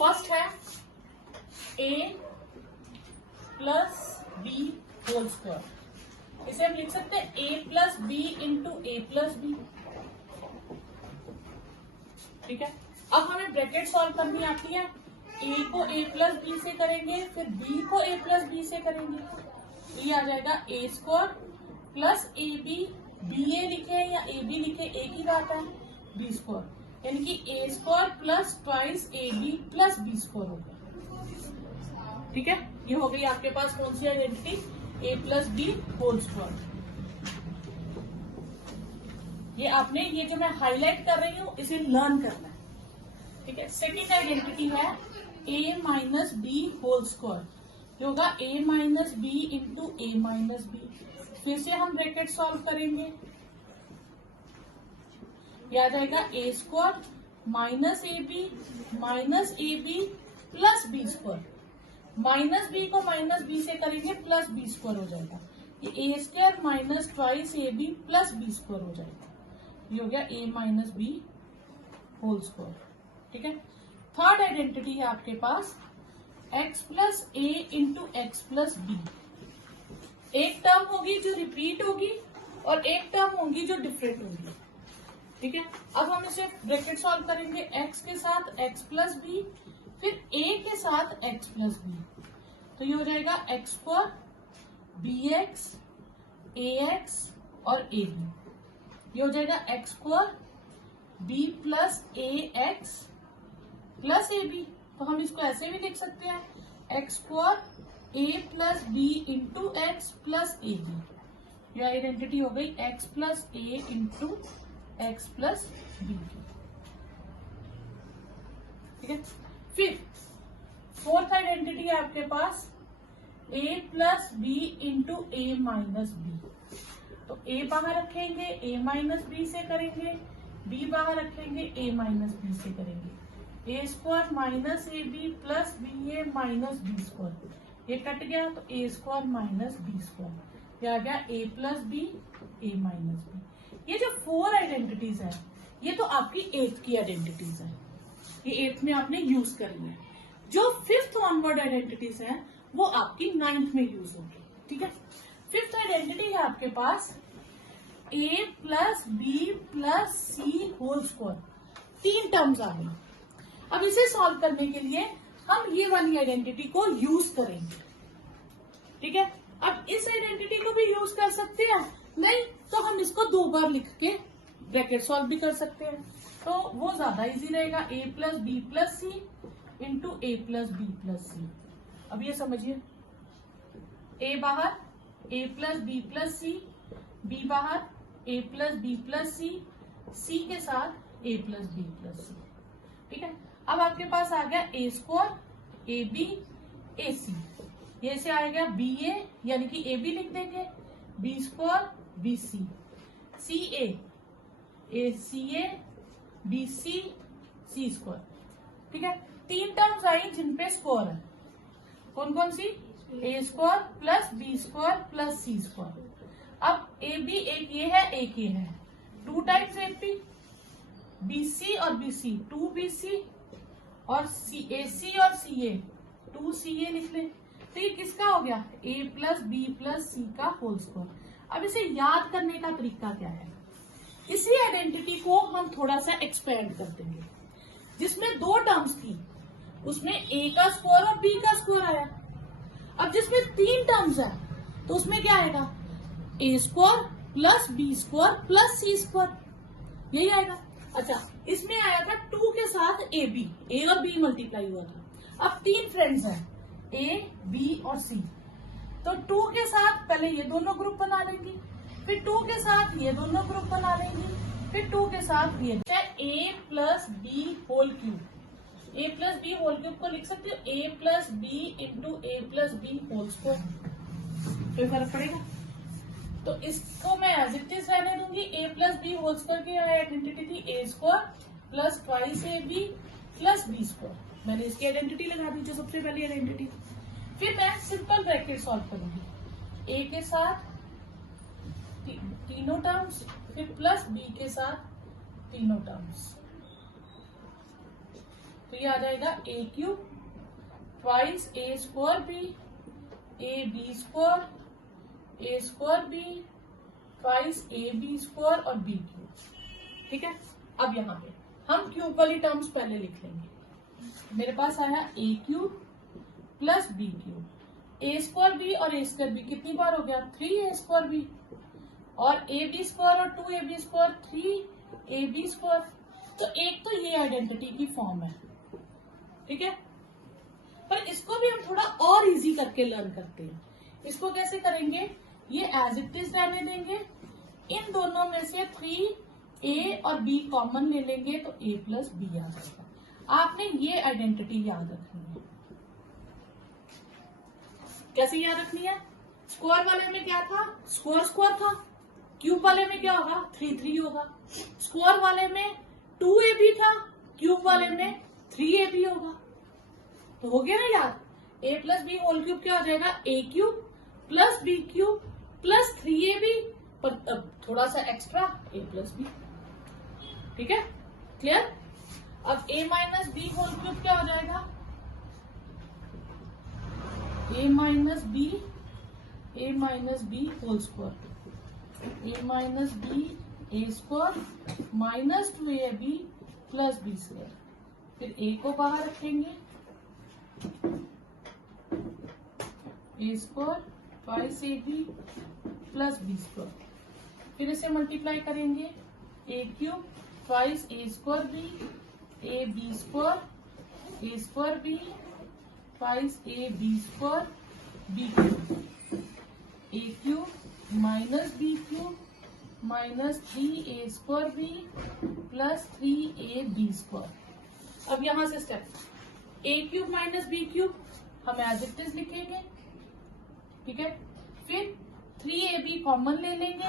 First है a plus B whole square, इसे हम लिख सकते हैं a plus B into a plus b. ठीक है, अब हमें ब्रैकेट सॉल्व करनी आती है। a को a प्लस बी से करेंगे, फिर b को a प्लस बी से करेंगे। ये आ जाएगा a square plus A b, b a लिखे या ए बी लिखे एक ही बात है, बी स्क्वायर, यानी कि a square plus twice A B plus B square हो गया। ठीक है, ये हो गई आपके पास कौन सी identity, a plus B whole square. ये आपने, ये जो मैं हाईलाइट कर रही हूँ इसे लर्न करना है। ठीक है, सेकेंड आइडेंटिटी है a minus B whole square, जो होगा a minus b into a minus b. फिर से हम ब्रैकेट सॉल्व करेंगे, यह आ जाएगा a square minus A B plus B square. Minus b को माइनस बी से करेंगे प्लस बी स्क्वायर हो जाएगा। ये a square minus twice A B plus B square हो जाएगा। ये हो गया a minus B whole square. ठीक है, थर्ड आइडेंटिटी है आपके पास x प्लस ए इंटू एक्स प्लस बी। एक टर्म होगी जो रिपीट होगी और एक टर्म होगी जो डिफरेंट होगी। ठीक है, अब हम इसे ब्रैकेट सॉल्व करेंगे, x के साथ x प्लस बी, फिर a के साथ x प्लस बी, तो ये हो जाएगा x square b x a x और ए बी। ये हो जाएगा x square b plus A x plus A B, तो हम इसको ऐसे भी लिख सकते हैं x square a plus B into x plus A b. यह आइडेंटिटी हो गई एक्स प्लस ए इंटू एक्स प्लस बी। ठीक है, फिर फोर्थ आइडेंटिटी है आपके पास a plus B into a minus B. तो a बाहर रखेंगे, a माइनस बी से करेंगे, b बाहर रखेंगे, a माइनस बी से करेंगे। a square minus A B plus b a minus B square, ये कट गया तो a square minus B square. ये आ गया a plus b a minus B. ये जो फोर आइडेंटिटीज है ये तो आपकी एथ की आइडेंटिटीज है, ये एथ में आपने यूज करनी है। जो फिफ्थ ऑनवर्ड आइडेंटिटीज है वो आपकी नाइन्थ में यूज होगी। ठीक है, फिफ्थ आइडेंटिटी है आपके पास a plus B plus C whole square. तीन टर्म्स आ गई। अब इसे सॉल्व करने के लिए हम ये वाली आइडेंटिटी को यूज करेंगे। ठीक है, अब इस आइडेंटिटी को भी यूज कर सकते हैं, नहीं तो हम इसको दो बार लिख के ब्रैकेट सॉल्व भी कर सकते हैं, तो वो ज्यादा इजी रहेगा। a plus B plus c into a plus B plus c. अब ये समझिए, a बाहर a plus B plus c, b बाहर a plus B plus c, c के साथ a plus B plus c. ठीक है, अब आपके पास आ गया a square a b a c, ये से आएगा बी ए यानी कि ए बी लिख देंगे, b square b c, c a c a B c c square. ठीक है, तीन टर्म्स आई जिनपे स्क्वायर है, कौन कौन सी, a square plus B square plus C square. अब ए बी एक ये है एक ये है, two times a b, b c और b c two b c, और ए सी और सी ए टू सी ए लिख लें। तो ये किसका हो गया, a प्लस बी प्लस सी का होल स्क्वायर। अब इसे याद करने का तरीका क्या है, इसी आइडेंटिटी को हम थोड़ा सा एक्सपेंड कर देंगे। जिसमें दो टर्म्स थी उसमें a का स्क्वायर और b का स्क्वायर आया। अब जिसमें तीन टर्म्स है तो उसमें क्या आएगा, a square plus B square plus C square, यही आएगा। अच्छा, इसमें आया था टू के साथ ए बी, ए और बी मल्टीप्लाई हुआ था। अब तीन फ्रेंड्स हैं ए बी और सी, तो टू के साथ पहले ये दोनों ग्रुप बना लेंगी, फिर टू के साथ ये दोनों ग्रुप बना लेंगी, फिर टू के साथ ये। ए प्लस बी होल क्यूब, ए प्लस बी होल क्यूब को लिख सकते हो ए plus B into a plus B whole square, कोई फर्क पड़ेगा? तो इसको मैं एज इट इज रहने दूंगी। A plus B whole square की आइडेंटिटी थी a square plus twice A B plus B square, मैंने इसकी आइडेंटिटी लगा दी जो सबसे पहली आइडेंटिटी। फिर मैं सिंपल ब्रैकेट सॉल्व करूंगी, ए के साथ तीनों टर्म्स, फिर प्लस बी के साथ तीनों टर्म्स। तो ये आ जाएगा a cube twice a square b, a b square b twice A b square और बी क्यूब। ठीक है, अब यहाँ पे हम क्यूब वाली टर्म्स पहले लिख लेंगे। मेरे पास आया ए क्यूब प्लस बी क्यूब, ए स्क्वायर बी और ए स्क्वायर बी कितनी बार हो गया 3 ए स्क्वायर बी, और ए बी स्क्वायर और 2 a b square 3 A b square. तो एक तो ये आइडेंटिटी की फॉर्म है, ठीक है। पर इसको भी हम थोड़ा और इजी करके लर्न करते हैं। इसको कैसे करेंगे, ये एज इट इज रहने देंगे, इन दोनों में से 3a और b कॉमन ले लेंगे तो a प्लस बी आ जाएगा। आपने ये आइडेंटिटी याद रखनी है। कैसे याद रखनी है, स्क्वायर वाले में क्या था, स्क्वायर था, क्यूब वाले में क्या होगा 3 होगा, स्क्वायर वाले में 2ab था, क्यूब वाले में 3ab होगा। तो हो गया ना याद, a plus B whole cube क्या हो जाएगा, a cube plus B cube plus 3ab, पर अब थोड़ा सा एक्स्ट्रा a प्लस बी। ठीक है, क्लियर। अब a minus B whole cube क्या हो जाएगा, a minus B whole square, a minus b a square minus 2ab plus B square. फिर a को बाहर रखेंगे, a square twice A B plus B square. फिर इसे मल्टीप्लाई करेंगे, a cube twice a square b, a b square b twice A b square b cube, a cube minus B cube minus 3a square b plus 3ab square. अब यहां से step, ए cube minus B cube हम as it is लिखेंगे, ठीक है। फिर 3ab common ले लेंगे,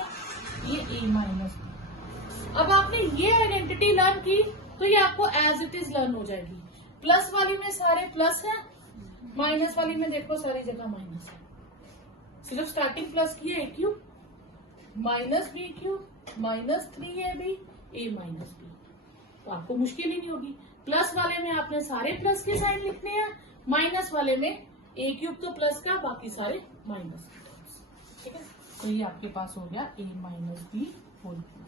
ये a माइनस बी। अब आपने ये आइडेंटिटी लर्न की तो ये आपको एज इट इज लर्न हो जाएगी। प्लस वाली में सारे प्लस हैं, माइनस वाली में देखो सारी जगह माइनस है, सिर्फ स्टार्टिंग प्लस की है, a cube minus B cube minus 3ab a minus B. तो आपको मुश्किल ही नहीं होगी। प्लस वाले में आपने सारे प्लस के साइन लिखने हैं, माइनस वाले में ए क्यूब तो प्लस का, बाकी सारे माइनस। ठीक है, तो ये आपके पास हो गया a minus B whole cube.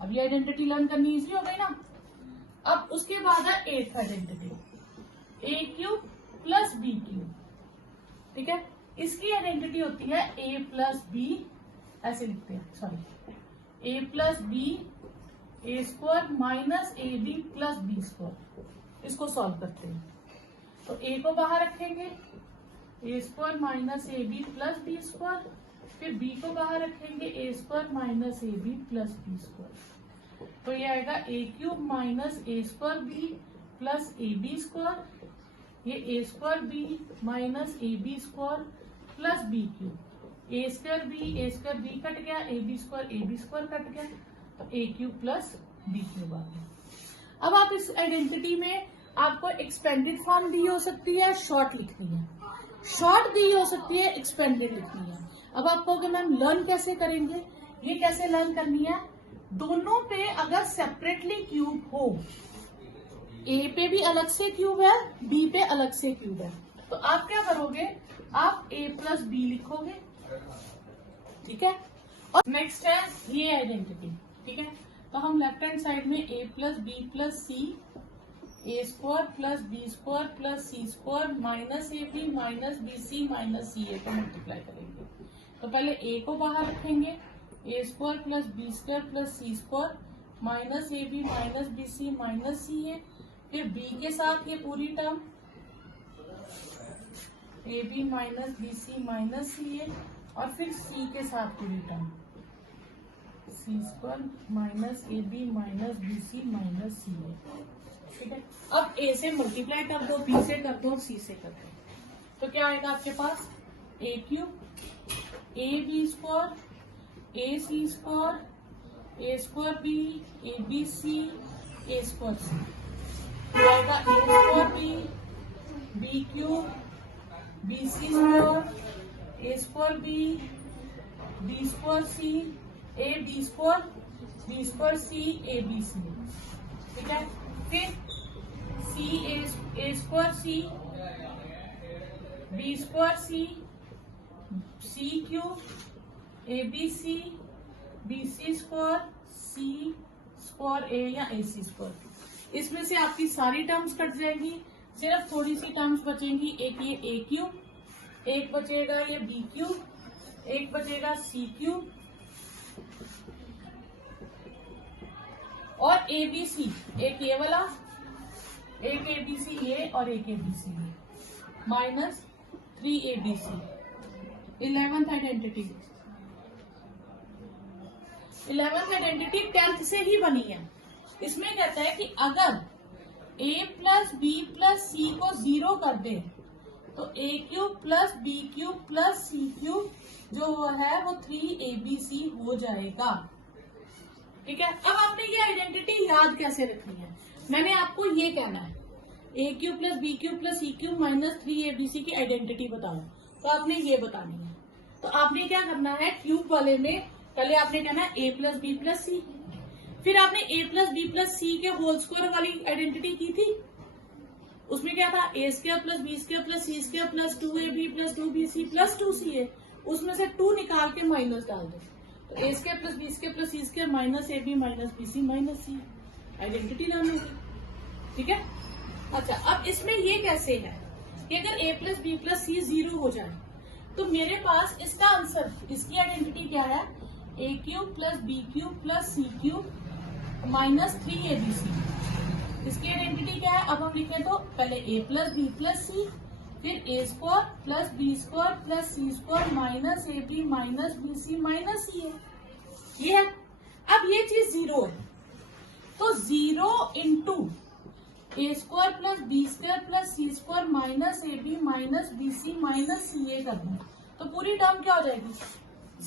अब ये आइडेंटिटी लर्न करनी इजी हो गई ना। अब उसके बाद है एथ आइडेंटिटी, ए क्यूब प्लस बी क्यूब। ठीक है, इसकी आइडेंटिटी होती है a प्लस बी, ऐसे लिखते हैं, sorry, a plus b a square minus A B plus B square. इसको सॉल्व करते हैं तो a को बाहर रखेंगे, a square minus A B plus B square. फिर b को बाहर रखेंगे, a square minus A B plus B square. तो ये आएगा a cube minus a square b plus A b square, ये a square b minus A b square plus B cube, A square B cut गया, ए b square cut गया, तो ए cube plus B cube आ गया। अब आप इस identity में आपको एक्सपेंडेड फॉर्म दी हो सकती है, शॉर्ट लिखनी है, शॉर्ट दी हो सकती है, एक्सपेंडेड लिखनी है। अब आप कहोगे मैम लर्न कैसे करेंगे, ये कैसे लर्न करनी है, दोनों पे अगर सेपरेटली क्यूब हो, ए पे भी अलग से क्यूब है, बी पे अलग से क्यूब है, तो आप क्या करोगे, आप a प्लस बी लिखोगे। ठीक है, और नेक्स्ट है ये आइडेंटिटी। ठीक है, तो हम लेफ्ट हैंड साइड में a plus B plus c, a square plus B square plus C square minus A b minus b c minus c a को मल्टीप्लाई करेंगे। तो पहले a को बाहर रखेंगे, a square plus B square plus C square minus A b minus b c minus c a. फिर b के साथ ये पूरी term a b minus b c minus c ए, और फिर c के साथ पूरी term c square minus A b minus b c minus c a. ठीक है, अब a से मल्टीप्लाई कर दो, b से कर दो और c से कर दो, तो क्या आएगा आपके पास, a cube a b square a c square a square b a B c a square c आएगा, a square b cube b c square a square b square c a b square c a B c. ठीक है, फिर c a square c, b square c, c cube, a B c, b c square, c square a या a c square. इसमें से आपकी सारी terms cut जाएंगी, सिर्फ थोड़ी सी टर्म्स बचेंगी। एक ये ए क्यूब, एक बचेगा ये बी क्यूब, एक बचेगा सी क्यूब और ए बी सी, एक ये वाला, एक ए बी सी ये और एक ए बी सी ये, minus 3 A B C. 11th identity, 11th identity 10th से ही बनी है। इसमें कहता है कि अगर a plus B plus C को 0 कर दे तो a cube plus B cube plus C cube जो है वो 3abc हो जाएगा। ठीक है, अब आपने ये आइडेंटिटी याद कैसे रखनी है? मैंने आपको ये कहना है a cube plus B cube plus C cube minus 3abc की आइडेंटिटी बताओ, तो आपने ये बतानी है। तो आपने क्या करना है, क्यूब वाले में पहले आपने कहना है a plus B plus c, फिर आपने a प्लस बी प्लस सी के होल स्क्वायर वाली आइडेंटिटी की थी। उसमें क्या था, a square plus B square plus C square plus 2ab plus 2bc plus 2ca। उसमें से 2 निकाल के माइनस डाल दो, तो a square plus B square plus C square minus ab minus bc minus c, identity लानी होगी। ठीक है, अच्छा अब इसमें ये कैसे है कि अगर a प्लस बी प्लस सी 0 हो जाए तो मेरे पास इसका आंसर, इसकी आइडेंटिटी क्या है, a cube plus B cube plus C cube minus 3abc। इसकी आइडेंटिटी क्या है, अब हम लिखें तो पहले a plus B plus c, फिर a square plus B square plus C square minus ab minus bc minus c है, ये है। अब ये चीज 0 है तो 0 into a square plus B square plus C square minus ab minus bc minus c कर दूं तो पूरी टर्म क्या हो जाएगी,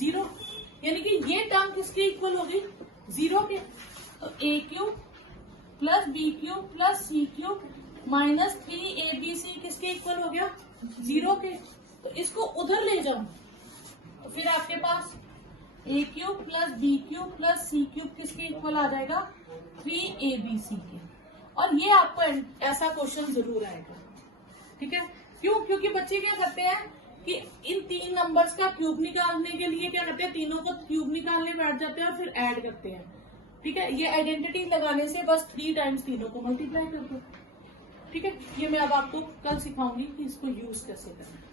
0। यानी कि ये टर्म किसके इक्वल होगी, 0 के। तो a cube plus B cube plus C cube minus 3abc किसके इक्वल हो गया, 0 के। तो इसको उधर ले जाओ तो फिर आपके पास a cube plus B cube plus C cube किसके इक्वल आ जाएगा, 3abc के। और ये आपको ऐसा क्वेश्चन जरूर आएगा। ठीक है, क्यों? क्योंकि बच्चे क्या करते हैं कि इन 3 नंबर्स का क्यूब निकालने के लिए क्या करते हैं, तीनों को क्यूब निकालने बैठ जाते हैं और फिर ऐड करते हैं। ठीक है, ये आइडेंटिटी लगाने से बस 3 टाइम्स तीनों को मल्टीप्लाई कर दो। ठीक है, ये मैं अब आपको कल सिखाऊंगी कि इसको यूज कैसे करना है।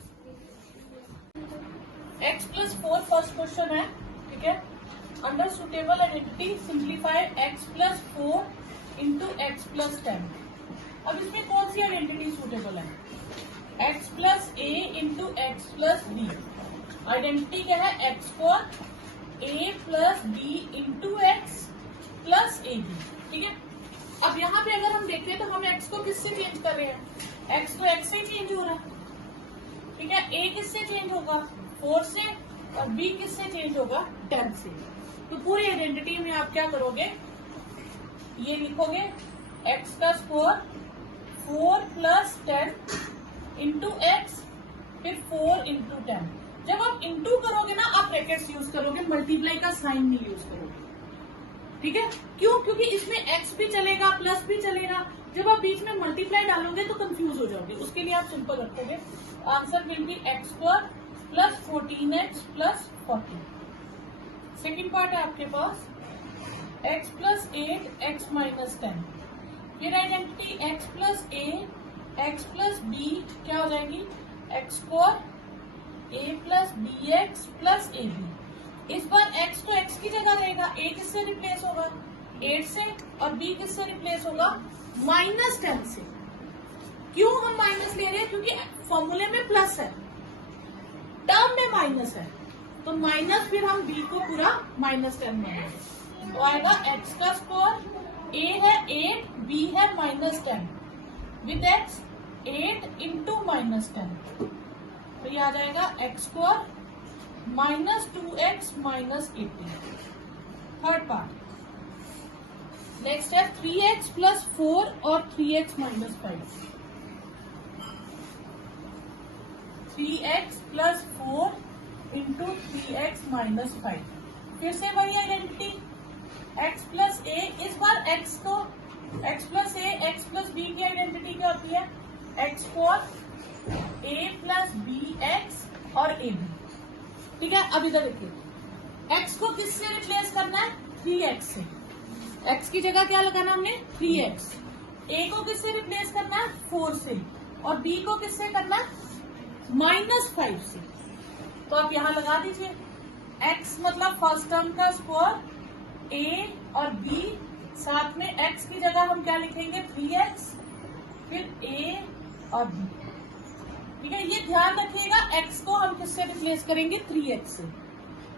x प्लस 4 फर्स्ट क्वेश्चन है। ठीक है, under suitable identity simplify x plus 4 into x plus 10। अब इसमें कौन सी आइडेंटिटी सुटेबल है, x plus a into x plus B. Identity क्या है, x square a plus B into x plus A B. ठीक है, अब यहाँ पे अगर हम देखते हैं तो हम x को किससे चेंज कर रहे हैं, x तो x से चेंज हो रहा है। ठीक है, a किससे चेंज होगा, 4 से, और b किससे चेंज होगा, 10 से। तो पूरी आइडेंटिटी में आप क्या करोगे, ये लिखोगे x का स्क्वायर 4 प्लस 10 इंटू एक्स, फिर 4 इंटू 10। जब आप इंटू करोगे ना, आप ब्रैकेट्स यूज करोगे, मल्टीप्लाई का साइन नहीं यूज करोगे। ठीक है, क्यों? क्योंकि इसमें x भी चलेगा प्लस भी चलेगा। जब आप बीच में मल्टीप्लाई डालोगे तो कंफ्यूज हो जाओगे। उसके लिए आप सिंपल रखोगे, answer will be X square plus 14x plus 40। Second part है आपके पास x प्लस 8 x माइनस 10। फिर identity x plus a x plus b क्या हो जाएगी, X square a plus B X plus A B. इस बार x तो x की जगह रहेगा, a किससे रिप्लेस होगा, 8 से, और b किससे रिप्लेस होगा, माइनस 10 से। क्यों हम माइनस ले रहे हैं, क्योंकि फॉर्मूले में प्लस है, टर्म में माइनस है, तो माइनस फिर हम b को पूरा माइनस 10 मानेंगे। तो आएगा x का स्क्वायर, a है 8, b है minus 10, with x 8 into minus 10। तो ये आ जाएगा x square minus 2x minus 18। Third part, next है 3x प्लस 4 और 3x minus 5। 3x plus 4 into 3x minus 5। फिर से वही आइडेंटिटी, x प्लस a। इस बार x को एक्स प्लस बी की आइडेंटिटी क्या होती है? X square a plus B x और ए बी। ठीक है, अब इधर देखिए, एक्स को किससे रिप्लेस करना है? 3x से। एक्स की जगह क्या लगाना हमने? 3x। ए को किससे रिप्लेस करना है? 4 से। और बी को किससे करना है? -5 से। तो आप यहां लगा दीजिए, x मतलब फर्स्ट टर्म का स्क्वायर, a और b, साथ में x की जगह हम क्या लिखेंगे? 3x, फिर a और b। ठीक है, ये ध्यान रखिएगा, x को हम किससे रिप्लेस करेंगे? 3x से।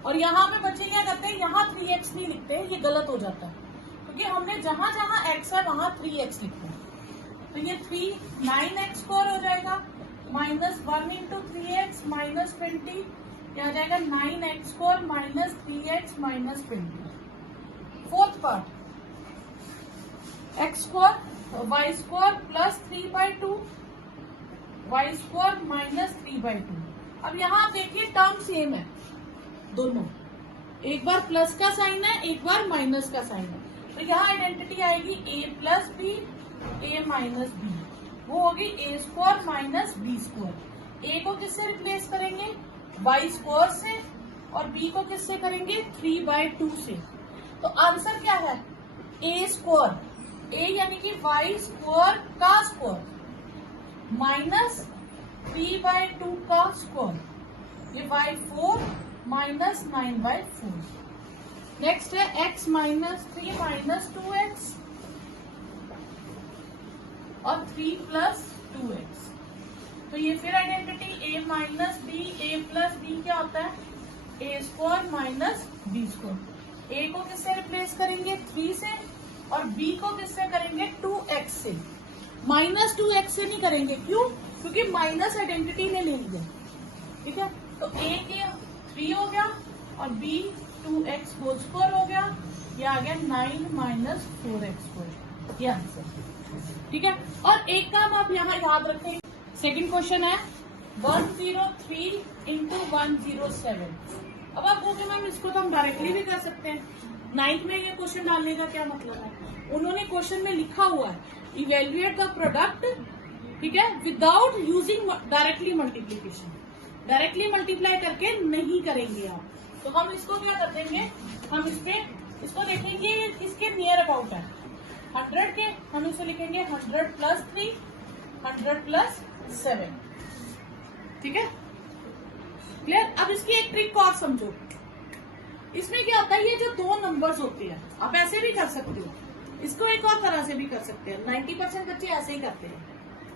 और यहाँ पे बच्चे क्या करते हैं, यहाँ 3x नहीं लिखते हैं, ये गलत हो जाता है, क्योंकि हमने जहां जहां x है वहां 3x लिखा है। तो ये 9x स्क्वायर हो जाएगा, -1 इंटू 3x -20, क्या आ जाएगा? 9x square -3x -20। Fourth part, x square y square plus 3/2, y square -3/2। अब यहाँ आप देखिए टर्म सेम है दोनों, एक बार प्लस का साइन है, एक बार माइनस का साइन है। तो यहाँ आइडेंटिटी आएगी a plus B, a minus B, वो होगी a square minus B square. a को किससे रिप्लेस करेंगे? y स्क्वायर से, और b को किससे करेंगे? 3/2 से। तो आंसर क्या है? a स्क्वायर, a यानी कि y स्क्वायर का स्क्वायर माइनस 3/2 का स्क्वायर, ये y4 माइनस 9/4। नेक्स्ट है x -3 माइनस 2x और 3 प्लस 2x। तो ये फिर identity a minus B, a plus B क्या होता है? a square minus B square. a को किससे रिप्लेस करेंगे? 3 से, और b को किससे करेंगे? 2x से। -2x से नहीं करेंगे, क्यों? क्योंकि माइनस आइडेंटिटी ने ले लिया। ठीक है, तो a के 3 हो गया और b 2x होल स्क्वायर हो गया, ये आ गया 9 - 4x स्क्वायर, ये आंसर। ठीक है, और एक काम आप यहाँ याद रखें, सेकंड क्वेश्चन है 103 इंटू 107। अब आप कहोगे मैम इसको तो हम डायरेक्टली भी कर सकते हैं, 9th में ये क्वेश्चन डालने का क्या मतलब है? उन्होंने क्वेश्चन में लिखा हुआ है इवेल्युएट द प्रोडक्ट, ठीक है, without using directly multiplication. Directly multiply करके नहीं करेंगे आप, तो हम इसको क्या कर देंगे? हम इसको देखेंगे इसके नियर अबाउट है 100 के, हम इसे लिखेंगे 100 प्लस 3, 100 प्लस 7। ठीक है, क्लियर? अब इसकी एक ट्रिक और समझो, इसमें क्या होता है, ये जो दो नंबर्स होते हैं, आप ऐसे भी कर सकते हो, इसको एक और तरह से भी कर सकते हैं। 90% बच्चे ऐसे ही करते हैं,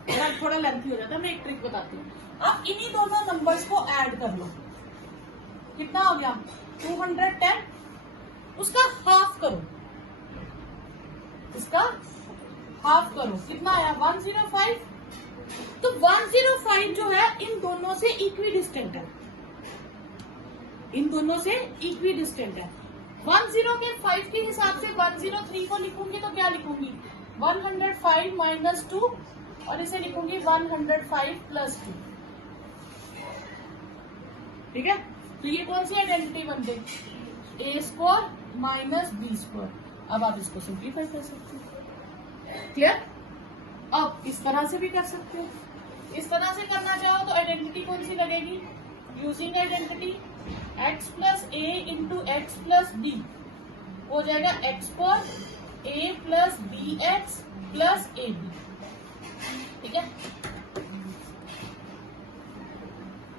अगर थोड़ा लेंथी हो जाता है, मैं एक ट्रिक बताती हूँ। आप इन्हीं दोनों नंबर्स को ऐड कर लो, कितना हो गया? 210, उसका हाफ करो, इसका हाफ करो, कितना आया? 105। तो 105 जो है इन दोनों से इक्वी डिस्टेंट है, इन दोनों से इक्वी डिस्टेंट है। 105 के हिसाब से 103 को लिखूंगी तो क्या लिखूंगी? 105 माइनस 2, और इसे लिखूंगी 105 प्लस 2। ठीक है, तो ये कौन सी आइडेंटिटी बन गई? a square minus B square. अब आप इसको सिंप्लीफाई कर सकते हो। क्लियर? अब इस तरह से भी कर सकते हो, इस तरह से करना चाहो तो आइडेंटिटी कौन सी लगेगी? यूजिंग आइडेंटिटी x प्लस ए इंटू एक्स प्लस बी हो जाएगा x square a plus B X plus A B. ठीक है,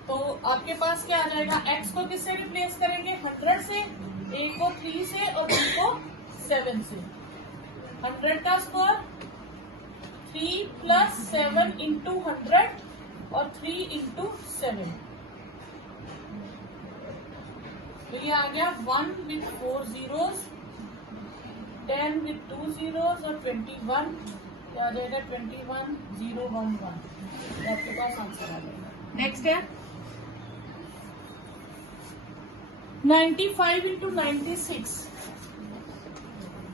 तो आपके पास क्या आ जाएगा? x को किससे रिप्लेस करेंगे? 100 से, a को 3 से और b को 7 से। 100 का स्क्वायर 3 प्लस 7 इंटू 100 और 3 इंटू 7, तो ये आ गया 1 विथ 4 zeros, 10 विथ 2 zeros और 21, क्या आ जाएगा? 21011, तो आपके पास आंसर आ जाएगा। नेक्स्ट है 95 इंटू 96,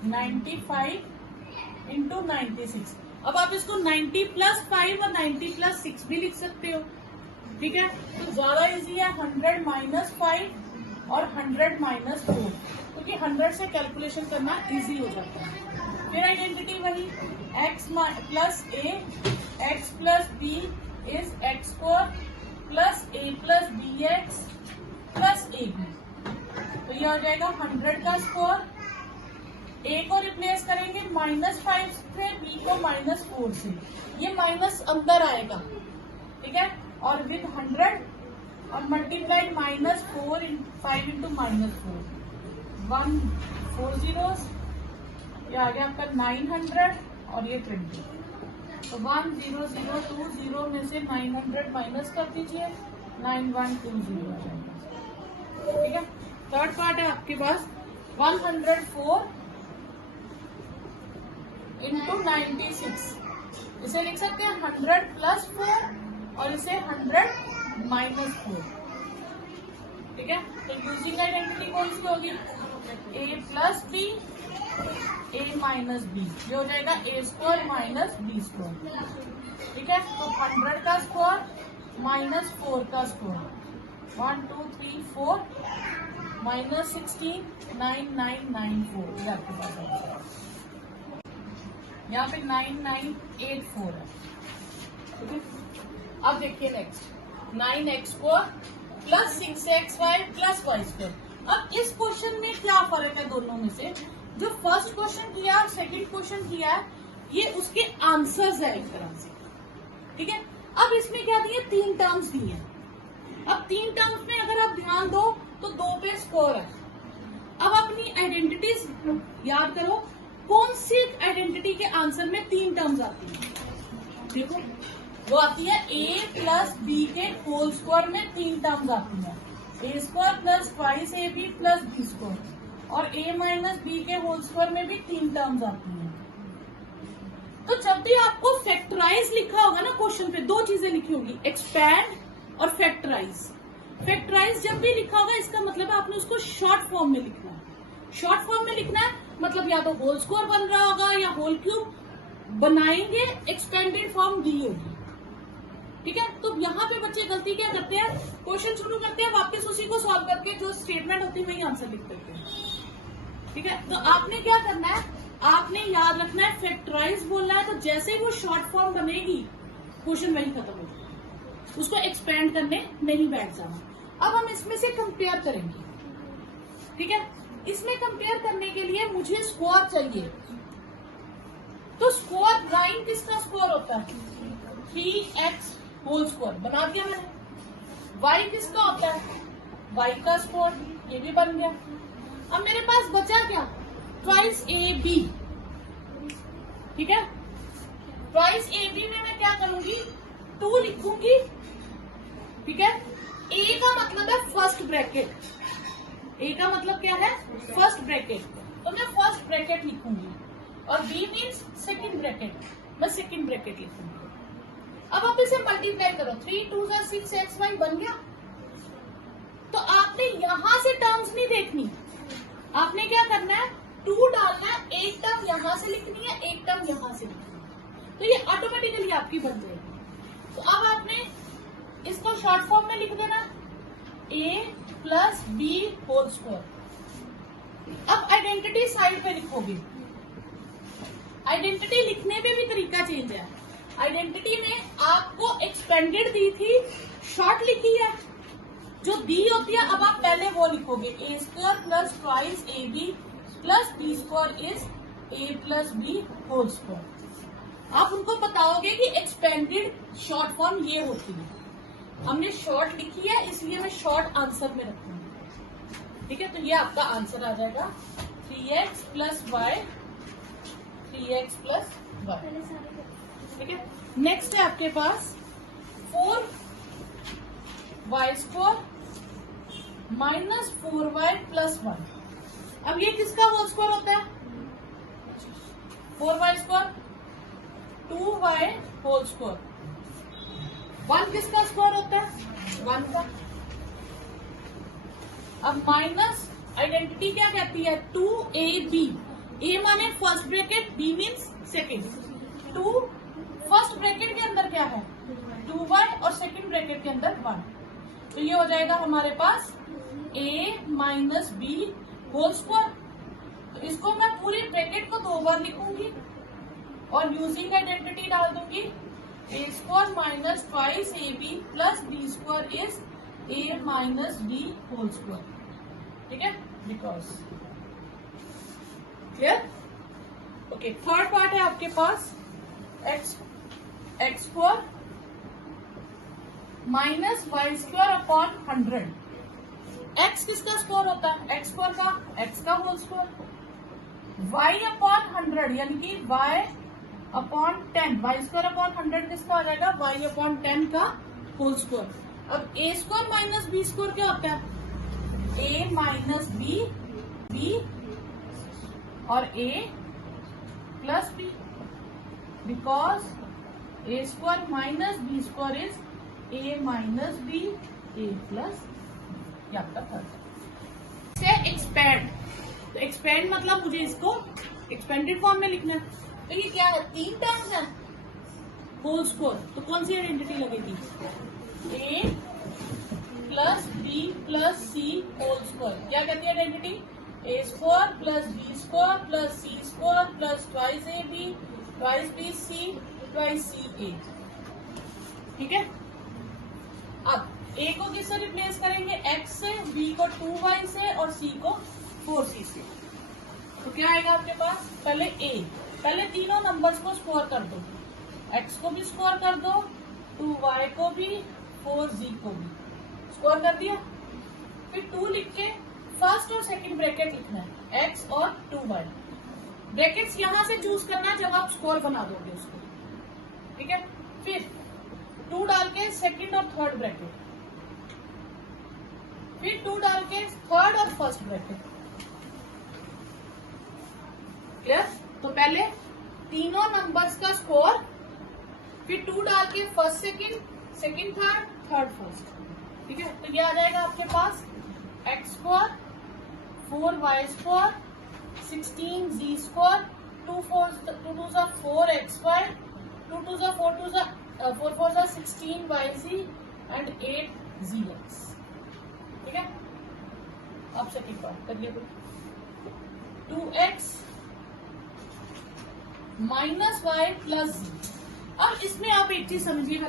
95 इंटू 96। अब आप इसको 90 प्लस 5 और 90 प्लस 6 भी लिख सकते हो। ठीक है, तो ज्यादा इजी है 100 माइनस 5 और 100 माइनस 4, क्योंकि 100 से कैलकुलेशन करना इजी हो जाता है। फिर आइडेंटिटी वही x plus A, x plus B is X square plus A plus B X plus A B. तो ये हो जाएगा 100 का स्क्वायर। ए को रिप्लेस करेंगे -5 से, बी को -4 से, ये माइनस अंदर आएगा, ठीक है, और विद 100 और मल्टीप्लाइड -4 5 इंटू -4 1 4 zeros, ये आ गया आपका 900 और ये 20। तो 1 0 0 2 0 में से 900 माइनस कर दीजिए, 9120 आ जाएगा, ठीक है। थर्ड पार्ट है आपके पास 104 इंटू 96, इसे लिख सकते हैं 100 प्लस 4 और इसे 100 माइनस 4, ठीक है। तो यूजिंग आइडेंटिटी कौन सी होगी, a plus B, a minus B, ये हो जाएगा a square minus B square, ठीक है। तो 100 का स्क्वायर -4 का स्क्वायर 1 2 3 4 -16 9994, ये आपके पास आएगा। यहाँ पे 9984 है, ठीक है। अब देखिए next 9x² plus 6xy plus y²। अब इस क्वेश्चन में क्या फर्क है दोनों में से, जो फर्स्ट क्वेश्चन किया और सेकंड क्वेश्चन किया है, ये उसके आंसर्स है एक तरह से, ठीक है। अब इसमें क्या दिए, 3 टर्म्स दिए हैं। अब 3 टर्म्स में अगर आप ध्यान दो तो 2 पे स्कोर है। अब अपनी आइडेंटिटीज याद करो, कौन सी आइडेंटिटी के आंसर में 3 टर्म्स आती है, देखो वो आती है a प्लस बी के होल स्क्वायर में 3 टर्म्स आती है, a square plus twice A B plus B square, और a माइनस बी के होल स्क्वायर में भी 3 टर्म्स आती हैं। तो जब भी आपको फैक्टराइज लिखा होगा ना क्वेश्चन पे, 2 चीजें लिखी होगी, एक्सपैंड और फैक्टराइज। फैक्टराइज जब भी लिखा होगा इसका मतलब है आपने उसको शॉर्ट फॉर्म में लिखना है। शॉर्ट फॉर्म में लिखना है मतलब या तो होल स्क्वायर बन रहा होगा या होल क्यूब बनाएंगे, एक्सपेंडेड फॉर्म दी होगी, ठीक है। तो यहाँ पे बच्चे गलती क्या करते हैं, क्वेश्चन शुरू करते हैं, वापस उसी को सॉल्व करके जो स्टेटमेंट होती है वही आंसर लिख देते हैं, ठीक है। तो आपने क्या करना है, आपने याद रखना है फैक्टराइज बोलना है, तो जैसे ही वो शॉर्ट फॉर्म बनेगी क्वेश्चन वही खत्म हो जाएगा, उसको एक्सपेंड करने नहीं बैठ जाना। अब हम इसमें से कंपेयर करेंगे, ठीक है। इसमें कंपेयर करने के लिए मुझे स्क्वायर चाहिए, तो स्क्वायर 9 किसका स्क्वायर होता है, 3x होल स्क्वायर बना दिया मैंने। y किसका होता है, y का स्क्वायर, ये भी बन गया। अब मेरे पास बचा क्या, ट्वाइस ए बी, ठीक है। ट्वाइस ए बी में मैं क्या करूंगी, 2 लिखूंगी, ठीक है। a का मतलब है फर्स्ट ब्रैकेट, a का मतलब क्या है, फर्स्ट ब्रैकेट, तो मैं फर्स्ट ब्रैकेट लिखूंगी, और b मीन्स सेकंड ब्रैकेट, मैं सेकंड ब्रैकेट लिखूंगी। अब आप इसे मल्टीप्लाई करो, 3 2 6xy बन गया। तो आपने यहां से टर्म्स नहीं देखनी, आपने क्या करना है, 2 डालना है, एक टर्म यहां से लिखनी है, एक टर्म यहां से लिखनी है, तो ये ऑटोमेटिकली आपकी बन जाएगी। तो अब आपने इसको शॉर्ट फॉर्म में लिख देना, a plus B whole square. अब आइडेंटिटी साइड पे लिखोगे, आइडेंटिटी लिखने में भी तरीका चेंज है। आइडेंटिटी में आपको एक्सपेंडेड दी थी, शॉर्ट लिखी है, जो दी होती है अब आप पहले वो लिखोगे, a square plus twice A B plus B square is a plus B whole square. आप उनको बताओगे कि एक्सपेंडेड शॉर्ट फॉर्म ये होती है, हमने शॉर्ट लिखी है इसलिए मैं शॉर्ट आंसर में रखूंगी, ठीक है। तो ये आपका आंसर आ जाएगा 3x plus Y, 3x plus Y, ठीक है। नेक्स्ट है आपके पास 4y² माइनस 4y प्लस 1। अब ये किसका होल स्क्वायर होता है, 4y², 2y होल स्क्वायर, 1 किसका स्क्वायर होता है, 1 का। अब माइनस आइडेंटिटी क्या कहती है, 2ab, a माने first bracket, b means second, 2 first bracket के अंदर क्या है, 2y और सेकेंड ब्रैकेट के अंदर 1, तो ये हो जाएगा हमारे पास a minus B whole square तो इसको मैं पूरी ब्रैकेट को 2 बार लिखूंगी और यूजिंग आइडेंटिटी डाल दूंगी। A square minus twice A B plus B square is a minus d whole square. ठीक है, because clear. Okay, third part है आपके पास x square minus y square upon 100। X किसका स्क्वायर होता है? एक्स स्क्वायर का, एक्स का होल स्क्वायर। वाई अपॉन 100 यानी कि y upon 10, y square upon 100 किसका आ जाएगा? वाई अपॉन 10 का होल स्क्वायर। अब a square minus B square क्या होता है? ए माइनस बी, बी और a plus b, because a square minus B square is a minus b a plus ये आपका फर्स्ट से एक्सपेंड। तो एक्सपेंड मतलब मुझे इसको एक्सपेंडेड फॉर्म में लिखना है। तो ये क्या है? 3 टर्म्स है होल स्क्वायर, तो कौन सी आइडेंटिटी लगेगी? A plus B plus C whole square. क्या कहती है identity? A square plus B square plus C square plus twice A b twice B c twice C a. ठीक है, अब ए को किससे रिप्लेस करेंगे? x से, b को 2y से और c को 4c से। तो क्या आएगा आपके पास? पहले पहले तीनों नंबर्स को स्क्वायर कर दो, x को भी स्क्वायर कर दो, 2y को भी, 4z को भी स्क्वायर कर दिया। फिर 2 लिख के फर्स्ट और सेकंड ब्रैकेट लिखना है, x और 2y। ब्रैकेट्स यहां से चूज करना है जब आप स्क्वायर बना दोगे उसको। ठीक है, फिर 2 डाल के सेकंड और थर्ड ब्रैकेट, फिर 2 डाल के थर्ड और फर्स्ट ब्रैकेट। क्लियर? तो पहले तीनों नंबर्स का स्क्वायर, फिर 2 डाल के first second, second third, third first. ठीक है, तो ये आ जाएगा आपके पास x square 4y square 16z square 2 2 जा 4xy 2 2 जा 4 2 जा 4 4 जा 16yz एंड 8zx। ठीक है, अब सेकंड पार्ट कर लिए। 2x माइनस वाई प्लस जी। अब इसमें आप एक चीज समझिए,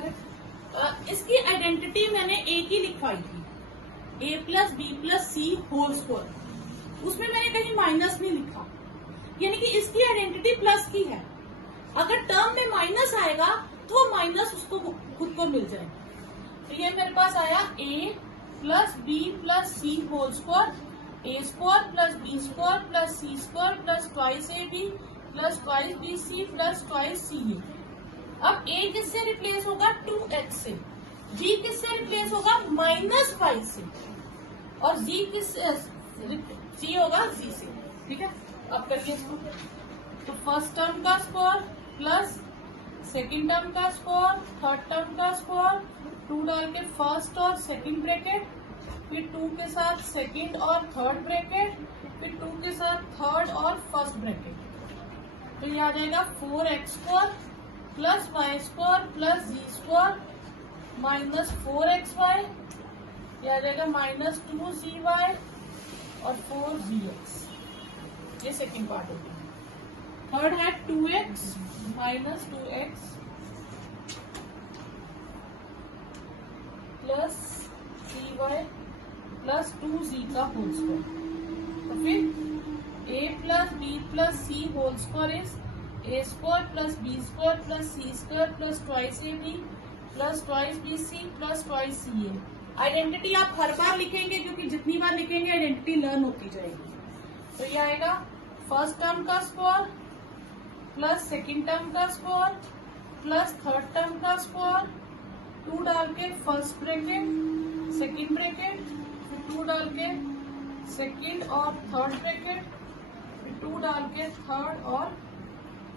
इसकी आइडेंटिटी मैंने एक ही लिखवाई थी, a plus B plus C whole square. उसमें मैंने कहीं माइनस नहीं लिखा, यानी कि इसकी आइडेंटिटी प्लस की है। अगर टर्म में माइनस आएगा तो माइनस उसको खुद को मिल जाएगा। तो ये मेरे पास आया a plus B plus C whole square, a square plus B square plus C square plus twice A B plus twice B C plus twice C a. अब a किससे रिप्लेस होगा? 2x से। b किससे replace होगा? Minus 5 से। और z किससे? c होगा c से। ठीक है, अब करिए इसको। तो फर्स्ट टर्म का स्क्वायर प्लस सेकंड टर्म का स्क्वायर, थर्ड टर्म का स्क्वायर, 2 डाल के फर्स्ट और सेकंड ब्रैकेट, फिर 2 के साथ सेकंड और थर्ड ब्रैकेट, फिर 2 के साथ थर्ड और फर्स्ट ब्रैकेट। तो ये आ जाएगा 4x square plus Y square plus z square minus 4xy। ये आ जाएगा माइनस 2zy और 4zx। ये सेकेंड पार्ट होगा। थर्ड है 2x minus 2x plus 3y plus 2z का होल स्क्वायर। तो फिर a plus B plus C whole square is a square plus B square plus C square plus twice A B plus twice B C plus twice C A. Identity आप हर बार लिखेंगे क्योंकि जितनी बार लिखेंगे identity learn होती जाएगी। तो ये आएगा फर्स्ट टर्म का स्क्वायर प्लस सेकंड टर्म का स्क्वायर प्लस थर्ड टर्म का स्क्वायर, 2 डाल के फर्स्ट ब्रैकेट सेकंड ब्रैकेट, फिर 2 डाल के सेकंड और थर्ड ब्रैकेट, फिर 2 डाल के थर्ड और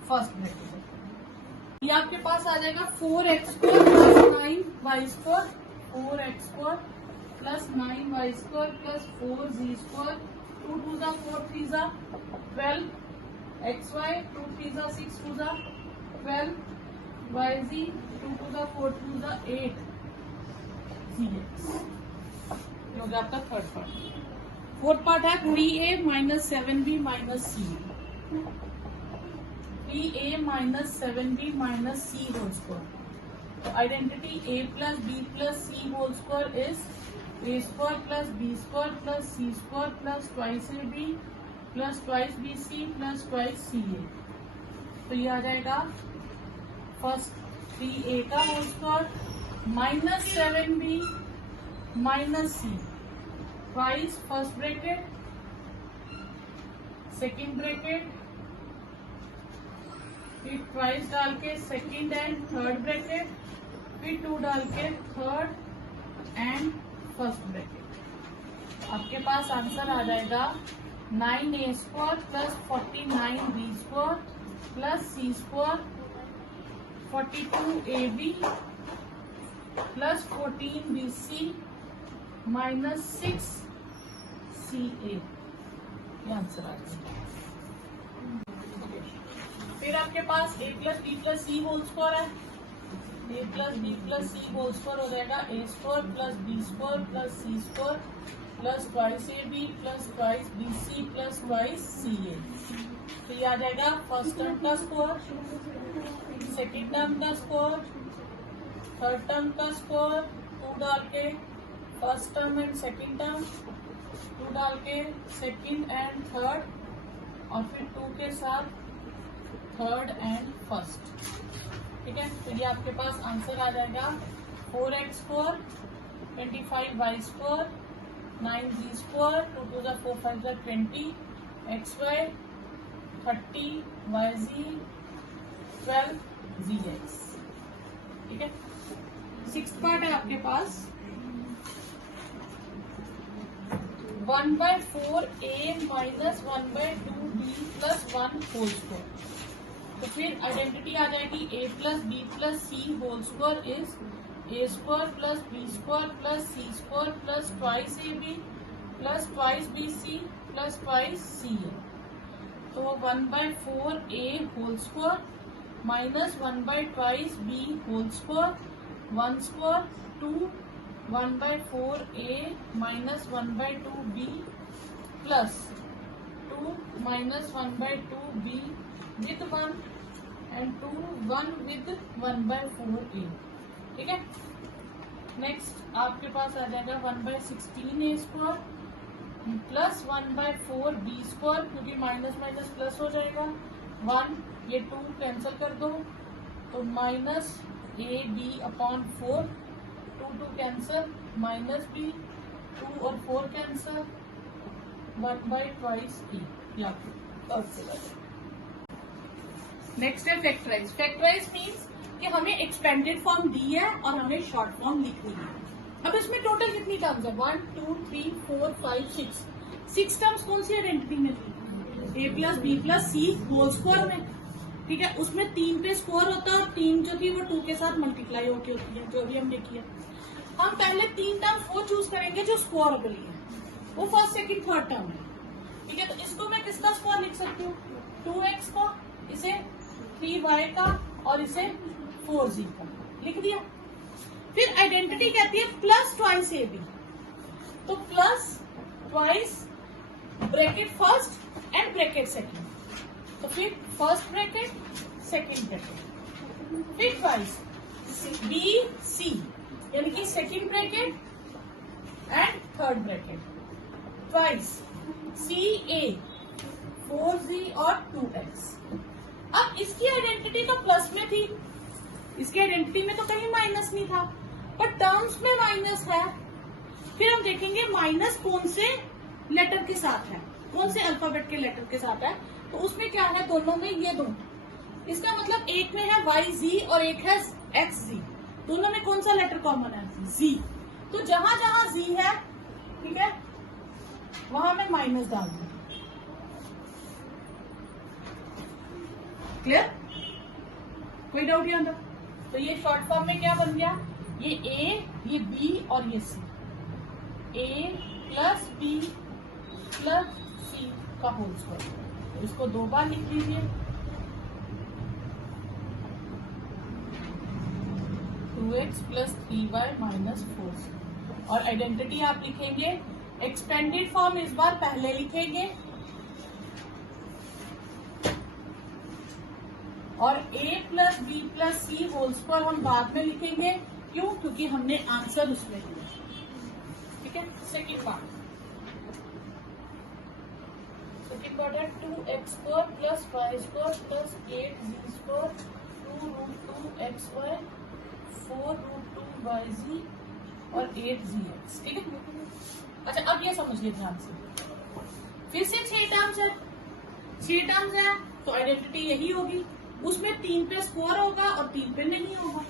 फर्स्ट ब्रैकेट। ये आपके पास आ जाएगा 4x square plus 9y square, 4x square plus 9y square plus 4z square, 2 2 जा 4 3 जा 12 xy, 2 3 जा 6 2 जा 12 yz, 2 2 जा 4 2 जा 8 zx। ये हो गया आपका थर्ड पार्ट। फोर्थ पार्ट है 3a minus 7b minus C, 3a minus 7b minus C whole square. तो identity a plus b plus C whole square is a square plus b square plus C square plus twice ab plus twice bc plus twice ca। तो ये आ जाएगा first 3a का whole square minus 7b minus C twice first bracket second bracket, फिर twice डाल के second and third bracket, फिर 2 डाल के थर्ड एंड फर्स्ट ब्रैकेट। आपके पास आंसर आ जाएगा 9a square plus 49b square plus सी square 42ab plus 14bc minus 6ca। ये आंसर आ जाएगा। फिर आपके पास a plus b plus C whole square है, a plus b plus C whole square हो जाएगा a square plus b square plus C square plus twice ab plus twice bc plus twice ca। तो ये आ जाएगा first term का square, second term का square, third term का square, 2 डाल के first term and second term, 2 डाल के सेकेंड एंड थर्ड और फिर 2 के साथ थर्ड एंड फर्स्ट। ठीक है, तो ये आपके पास आंसर आ जाएगा 4x square 25y square 9z square 2 2 जा 4 5 जा 20 xy 30 yz 12 zx। ठीक है, सिक्स्थ पार्ट है आपके पास 1/4a minus 1/2b plus 1 whole square. तो फिर आइडेंटिटी आ जाएगी a plus b plus C whole square is a square plus b square plus C square plus twice ab plus twice bc plus twice ca। तो 1/4a whole square minus 1/2 b whole square 1 square 2 1/4a minus 1/2 b plus 2 minus 1/2 b with 1 and 2 1 with 1/4a। ठीक है, next आपके पास आ जाएगा 1/16a square plus 1/4b square, क्योंकि minus minus plus हो जाएगा 1, ये 2 कैंसिल कर दो तो माइनस ए B upon 4, 2 cancel minus b 2 और 4 कैंसिल 1/2a। नेक्स्ट है फैक्टराइज। फैक्टराइज मीन्स कि हमें एक्सपेंडेड फॉर्म दी है और हमें शॉर्ट फॉर्म लिखनी है। अब इसमें टोटल कितनी टर्म्स है 1 2 3 4 5 6 टर्म्स कौन सी आइडेंटिटी में थी a plus b plus C whole square में। ठीक है, उसमें 3 पे स्क्वायर होता है और 3 जो थी वो 2 के साथ मल्टीप्लाई होके होती है, जो भी हमने किया। हम पहले 3 टर्म्स वो चूज करेंगे जो स्क्वायरेबल है, वो फर्स्ट सेकंड थर्ड टर्म है। ठीक है, तो इसको मैं किसका स्क्वायर लिख सकती हूँ 2x का, इसे 3y का और इसे 4z का लिख दिया। फिर आइडेंटिटी कहती है प्लस ट्वाइस ए बी, तो plus twice bracket first and bracket second, तो फिर फर्स्ट ब्रैकेट सेकेंड ब्रैकेट, फिर ट्वाइस बी सी यानी कि second bracket and third bracket, twice C A 4z और 2x। अब इसकी आइडेंटिटी तो प्लस में थी, इसकी आइडेंटिटी में तो कहीं माइनस नहीं था, पर टर्म्स में माइनस है। फिर हम देखेंगे माइनस कौन से लेटर के साथ है, कौन से अल्फाबेट के लेटर के साथ है। तो उसमें क्या है दोनों में, ये दो, इसका मतलब एक में है YZ और एक है XZ, दोनों में कौन सा लेटर कॉमन है Z। तो जहां जहां Z है, ठीक है, वहां मैं माइनस डाल दूंगी। क्लियर, कोई डाउट यहाँ अंदर? तो ये शॉर्ट फॉर्म में क्या बन गया, ये A ये B और ये C, A plus B plus C का होल स्क्वायर। तो इसको 2 बार लिख लीजिए, 2x plus 3y minus 4c। और आइडेंटिटी आप लिखेंगे एक्सपेंडेड फॉर्म इस बार पहले लिखेंगे और a plus B plus C whole square हम बाद में लिखेंगे। क्यों? क्योंकि हमने आंसर उसमें लिया। ठीक है, सेकेंड पार्ट है 2x square plus Y square plus 8z square 2√2xy 4√2yz और 8zx। ठीक है। अच्छा, अब ये समझ लीजिए ध्यान से, फिर से 6 टर्म्स है, 6 टर्म्स है तो आइडेंटिटी यही होगी, उसमें 3 पे स्क्वायर होगा और 3 पे नहीं होगा।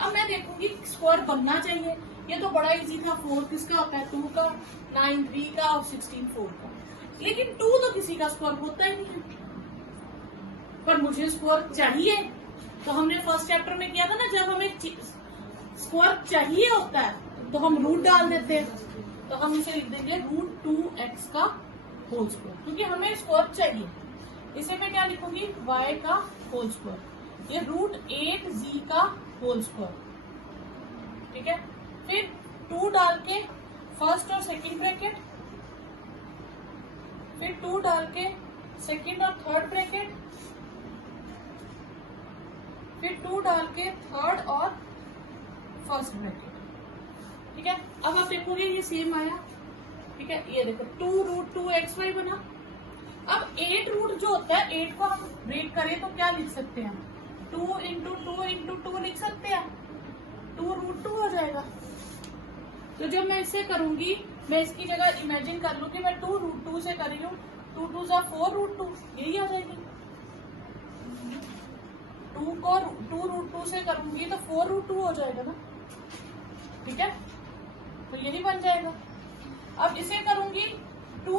अब मैं देखूंगी स्क्वायर बनना चाहिए, ये तो बड़ा इजी था। 4 किसका होता है? 2 का, 9 3 का और 16 4 का। लेकिन 2 तो किसी का स्क्वायर होता ही नहीं है, पर मुझे स्क्वायर चाहिए। तो हमने फर्स्ट चैप्टर में किया था ना, जब हमें स्क्वायर चाहिए होता है तो हम रूट डाल देते हैं। तो हम इसे लिख देंगे √2x का होल स्क्वायर, क्योंकि हमें स्क्वायर चाहिए। इसे मैं क्या लिखूंगी? y का होल स्क्वायर, ये √8z का होल स्क्वायर। ठीक है, फिर 2 डाल के फर्स्ट और सेकंड ब्रैकेट, फिर 2 डाल के सेकंड और थर्ड ब्रैकेट, फिर 2 डाल के थर्ड और फर्स्ट ब्रैकेट। ठीक है, अब आप देखोगे ये सेम आया। ठीक है, ये देखो 2√2xy बना। अब 8 रूट जो होता है, 8 को हम ब्रेक करें तो क्या लिख सकते हैं? 2 इंटू 2 इंटू 2 लिख सकते हैं, 2√2 हो जाएगा। तो जब मैं इससे करूंगी, मैं इसकी जगह इमेजिन कर लूं कि मैं 2√2 से कर रही हूँ, 2 2 जा 4√2, यही हो जाएगी। 2 को 2√2 से करूंगी तो 4√2 हो जाएगा ना। ठीक है, तो यही बन जाएगा। अब इसे करूंगी 2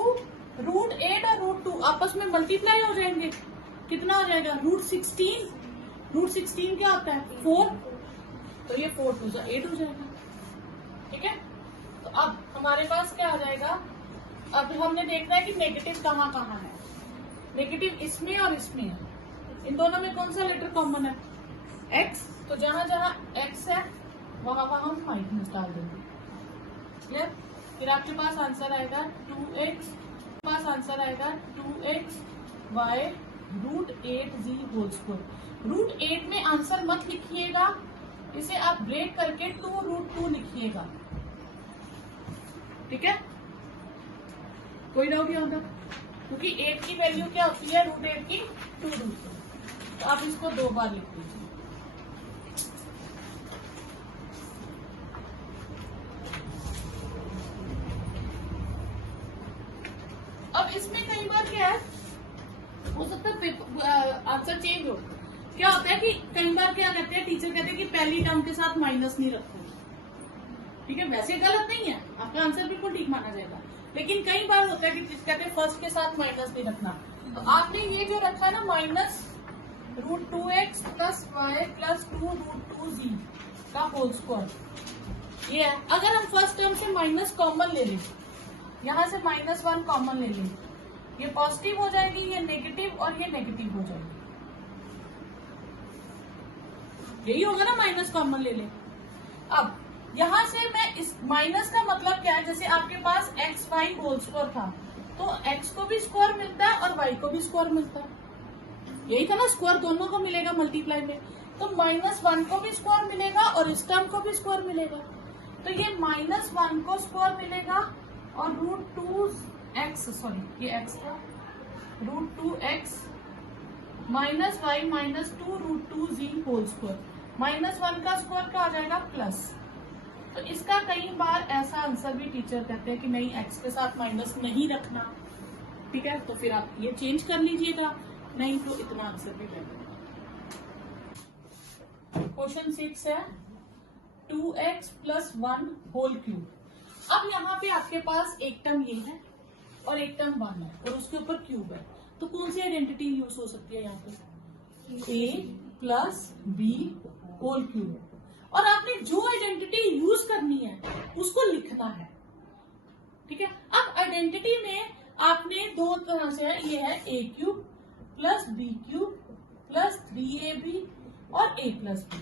√8 और √2 आपस में मल्टीप्लाई हो जाएंगे, कितना हो जाएगा? √16। √16 क्या होता है? 4, तो ये 4 2 8 हो जाएगा। ठीक है, तो अब हमारे पास क्या आ जाएगा? अब हमने देखना है कि नेगेटिव कहाँ कहाँ है। नेगेटिव इसमें और इसमें है, इन दोनों में कौन सा लेटर कॉमन है? x। तो जहां जहां x है वहां वहां हम माइनस डाल देंगे। क्लियर? फिर आपके पास आंसर आएगा 2x, पास आंसर आएगा 2x y √8z whole square. √8 में आंसर मत लिखिएगा, इसे आप ब्रेक करके 2√2 लिखिएगा। ठीक है, कोई डाउट यहाँ तक? क्योंकि 8 की वैल्यू क्या होती है? √8 की 2√2, तो आप इसको 2 बार लिख दीजिए। अब इसमें कई बार क्या है, हो सकता है आंसर चेंज हो। क्या होता है कि कई बार क्या कहते हैं, टीचर कहते हैं कि पहली टर्म के साथ माइनस नहीं रखो। ठीक है, वैसे गलत नहीं है, आपका आंसर बिल्कुल ठीक माना जाएगा। लेकिन कई बार होता है कि कहते हैं फर्स्ट के साथ माइनस नहीं रखना। तो आपने ये जो रखा है ना, minus √2x plus y plus 2√2z का होल स्क्वायर, ये है। अगर हम फर्स्ट टर्म से माइनस कॉमन ले लें, यहाँ से -1 कॉमन ले लें, ये पॉजिटिव हो जाएगी, ये नेगेटिव और ये नेगेटिव हो जाएगी। यही होगा ना, माइनस कॉमन ले लें। अब यहां से मैं इस माइनस का मतलब क्या है, जैसे आपके पास एक्स वाई होल स्क्वायर था, तो एक्स को भी स्क्वायर मिलता है और वाई को भी स्क्वायर मिलता है। यही था ना, स्क्वायर दोनों को मिलेगा मल्टीप्लाई में। तो -1 को भी स्क्वायर मिलेगा और इस टर्म को भी स्क्वायर मिलेगा। तो ये -1 को स्क्वायर मिलेगा और √2x, सॉरी ये x था, √2x minus Y minus 2√2z whole square. -1 का स्क्वायर क्या आ जाएगा? प्लस। तो इसका कई बार ऐसा आंसर भी टीचर कहते हैं कि नहीं, x के साथ माइनस नहीं रखना। ठीक है, तो फिर आप ये चेंज कर लीजिएगा, नहीं तो इतना आंसर भी रहेगा। क्वेश्चन 6 है 2x प्लस 1 होल क्यूब। अब यहाँ पे आपके पास एक टर्म ये है और एक टर्म 1 है और उसके ऊपर क्यूब है, तो कौन सी आइडेंटिटी यूज हो सकती है यहाँ पे? a plus B whole cube. और आपने जो आइडेंटिटी यूज करनी है उसको लिखना है। ठीक है, अब आइडेंटिटी में आपने दो तरह से है, ये है a cube plus B cube plus 3ab और a प्लस बी।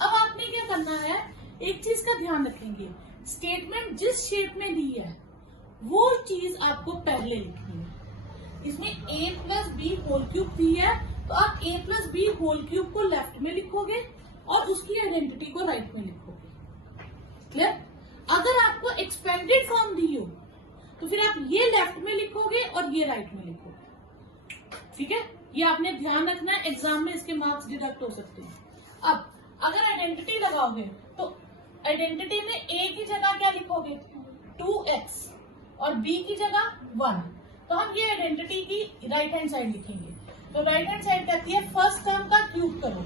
अब आपने क्या करना है, एक चीज का ध्यान रखेंगे, स्टेटमेंट जिस शेप में दी है वो चीज आपको पहले लिखनी है। इसमें a plus B whole cube दी है, तो आप a plus B whole cube को लेफ्ट में लिखोगे और उसकी आइडेंटिटी को राइट में लिखोगे। क्लियर? अगर आपको एक्सपेंडेड फॉर्म दी हो तो फिर आप ये लेफ्ट में लिखोगे और ये राइट में लिखोगे। ठीक है, ये आपने ध्यान रखना है, एग्जाम में इसके मार्क्स डिडक्ट हो सकते हैं। अब अगर आइडेंटिटी लगाओगे तो आइडेंटिटी में a की जगह क्या लिखोगे, 2x, और b की जगह 1। तो हम ये आइडेंटिटी की राइट हैंड साइड लिखेंगे। तो राइट हैंड साइड कहती है फर्स्ट टर्म का क्यूब करो।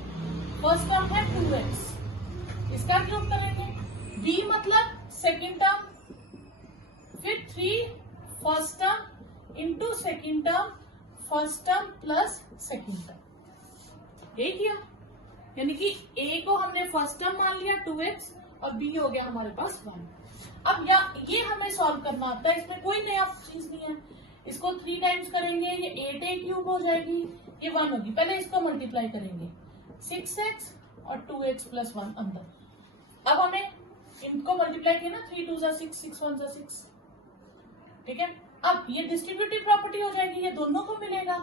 फर्स्ट टर्म है 2x, इसका क्यूब करेंगे। b मतलब सेकेंड टर्म, फिर 3 first term into second term, first term plus second term. ये किया, यानी कि a को हमने फर्स्ट टर्म मान लिया 2x और b हो गया हमारे पास 1। अब ये हमें सॉल्व करना आता है, इसमें कोई नया चीज नहीं है। इसको 3 टाइम्स करेंगे, ये 8a क्यूब हो जाएगी, ये 1 होगी। पहले इसको मल्टीप्लाई करेंगे, 6x और 2x प्लस 1 अंदर। अब हमें इनको मल्टीप्लाई किया ना, 3 2 6, 6 1 6। ठीक है, अब ये डिस्ट्रीब्यूटिव प्रॉपर्टी हो जाएगी, ये दोनों को मिलेगा।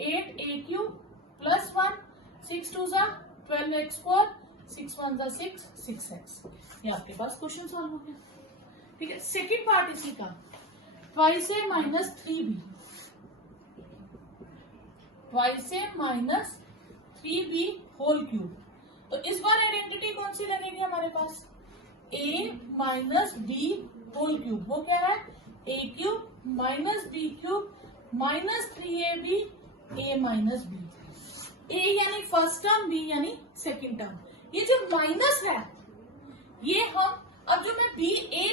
8a cube plus 1, 6 2 12x4, 6 1 6, 6x। ये आपके पास क्वेश्चन सॉल्व हो गया। ठीक है, सेकेंड पार्ट इसी का, twice A minus 3b, twice A minus 3b whole cube. तो इस बार आइडेंटिटी कौन सी लगेगी हमारे पास, a minus B whole cube. वो क्या है, a cube minus B cube minus 3ab a minus B. a यानी फर्स्ट टर्म, b यानी सेकेंड टर्म। ये जो माइनस है ये हम, अब जो मैं b a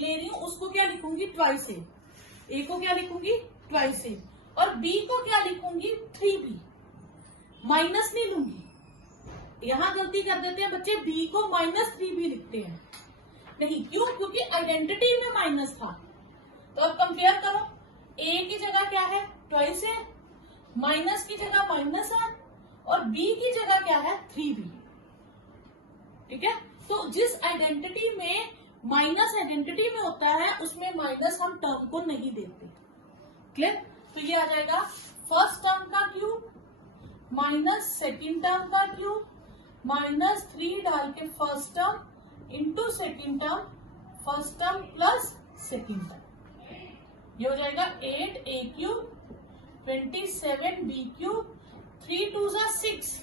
ले रही हूं उसको क्या लिखूंगी, ट्वाइस a को क्या लिखूंगी, ट्वाइस a, और b को क्या लिखूंगी, 3b। माइनस नहीं लूंगी, यहां गलती कर देते हैं बच्चे, b को माइनस 3b लिखते हैं। नहीं, क्यों, क्योंकि आइडेंटिटी में माइनस था। तो अब कंपेयर करो, a की जगह क्या है, ट्वाइस a, माइनस की जगह माइनस है, और b की जगह क्या है, 3b। ठीक है, तो जिस आइडेंटिटी में माइनस आइडेंटिटी में होता है उसमें माइनस हम टर्म को नहीं देते। क्लियर? तो ये आ जाएगा फर्स्ट टर्म का क्यूब माइनस सेकेंड टर्म का क्यूब माइनस 3 डाल के first term into second term, first term plus second term. ये हो जाएगा 8a क्यूब 27b क्यूब, 3 2 6,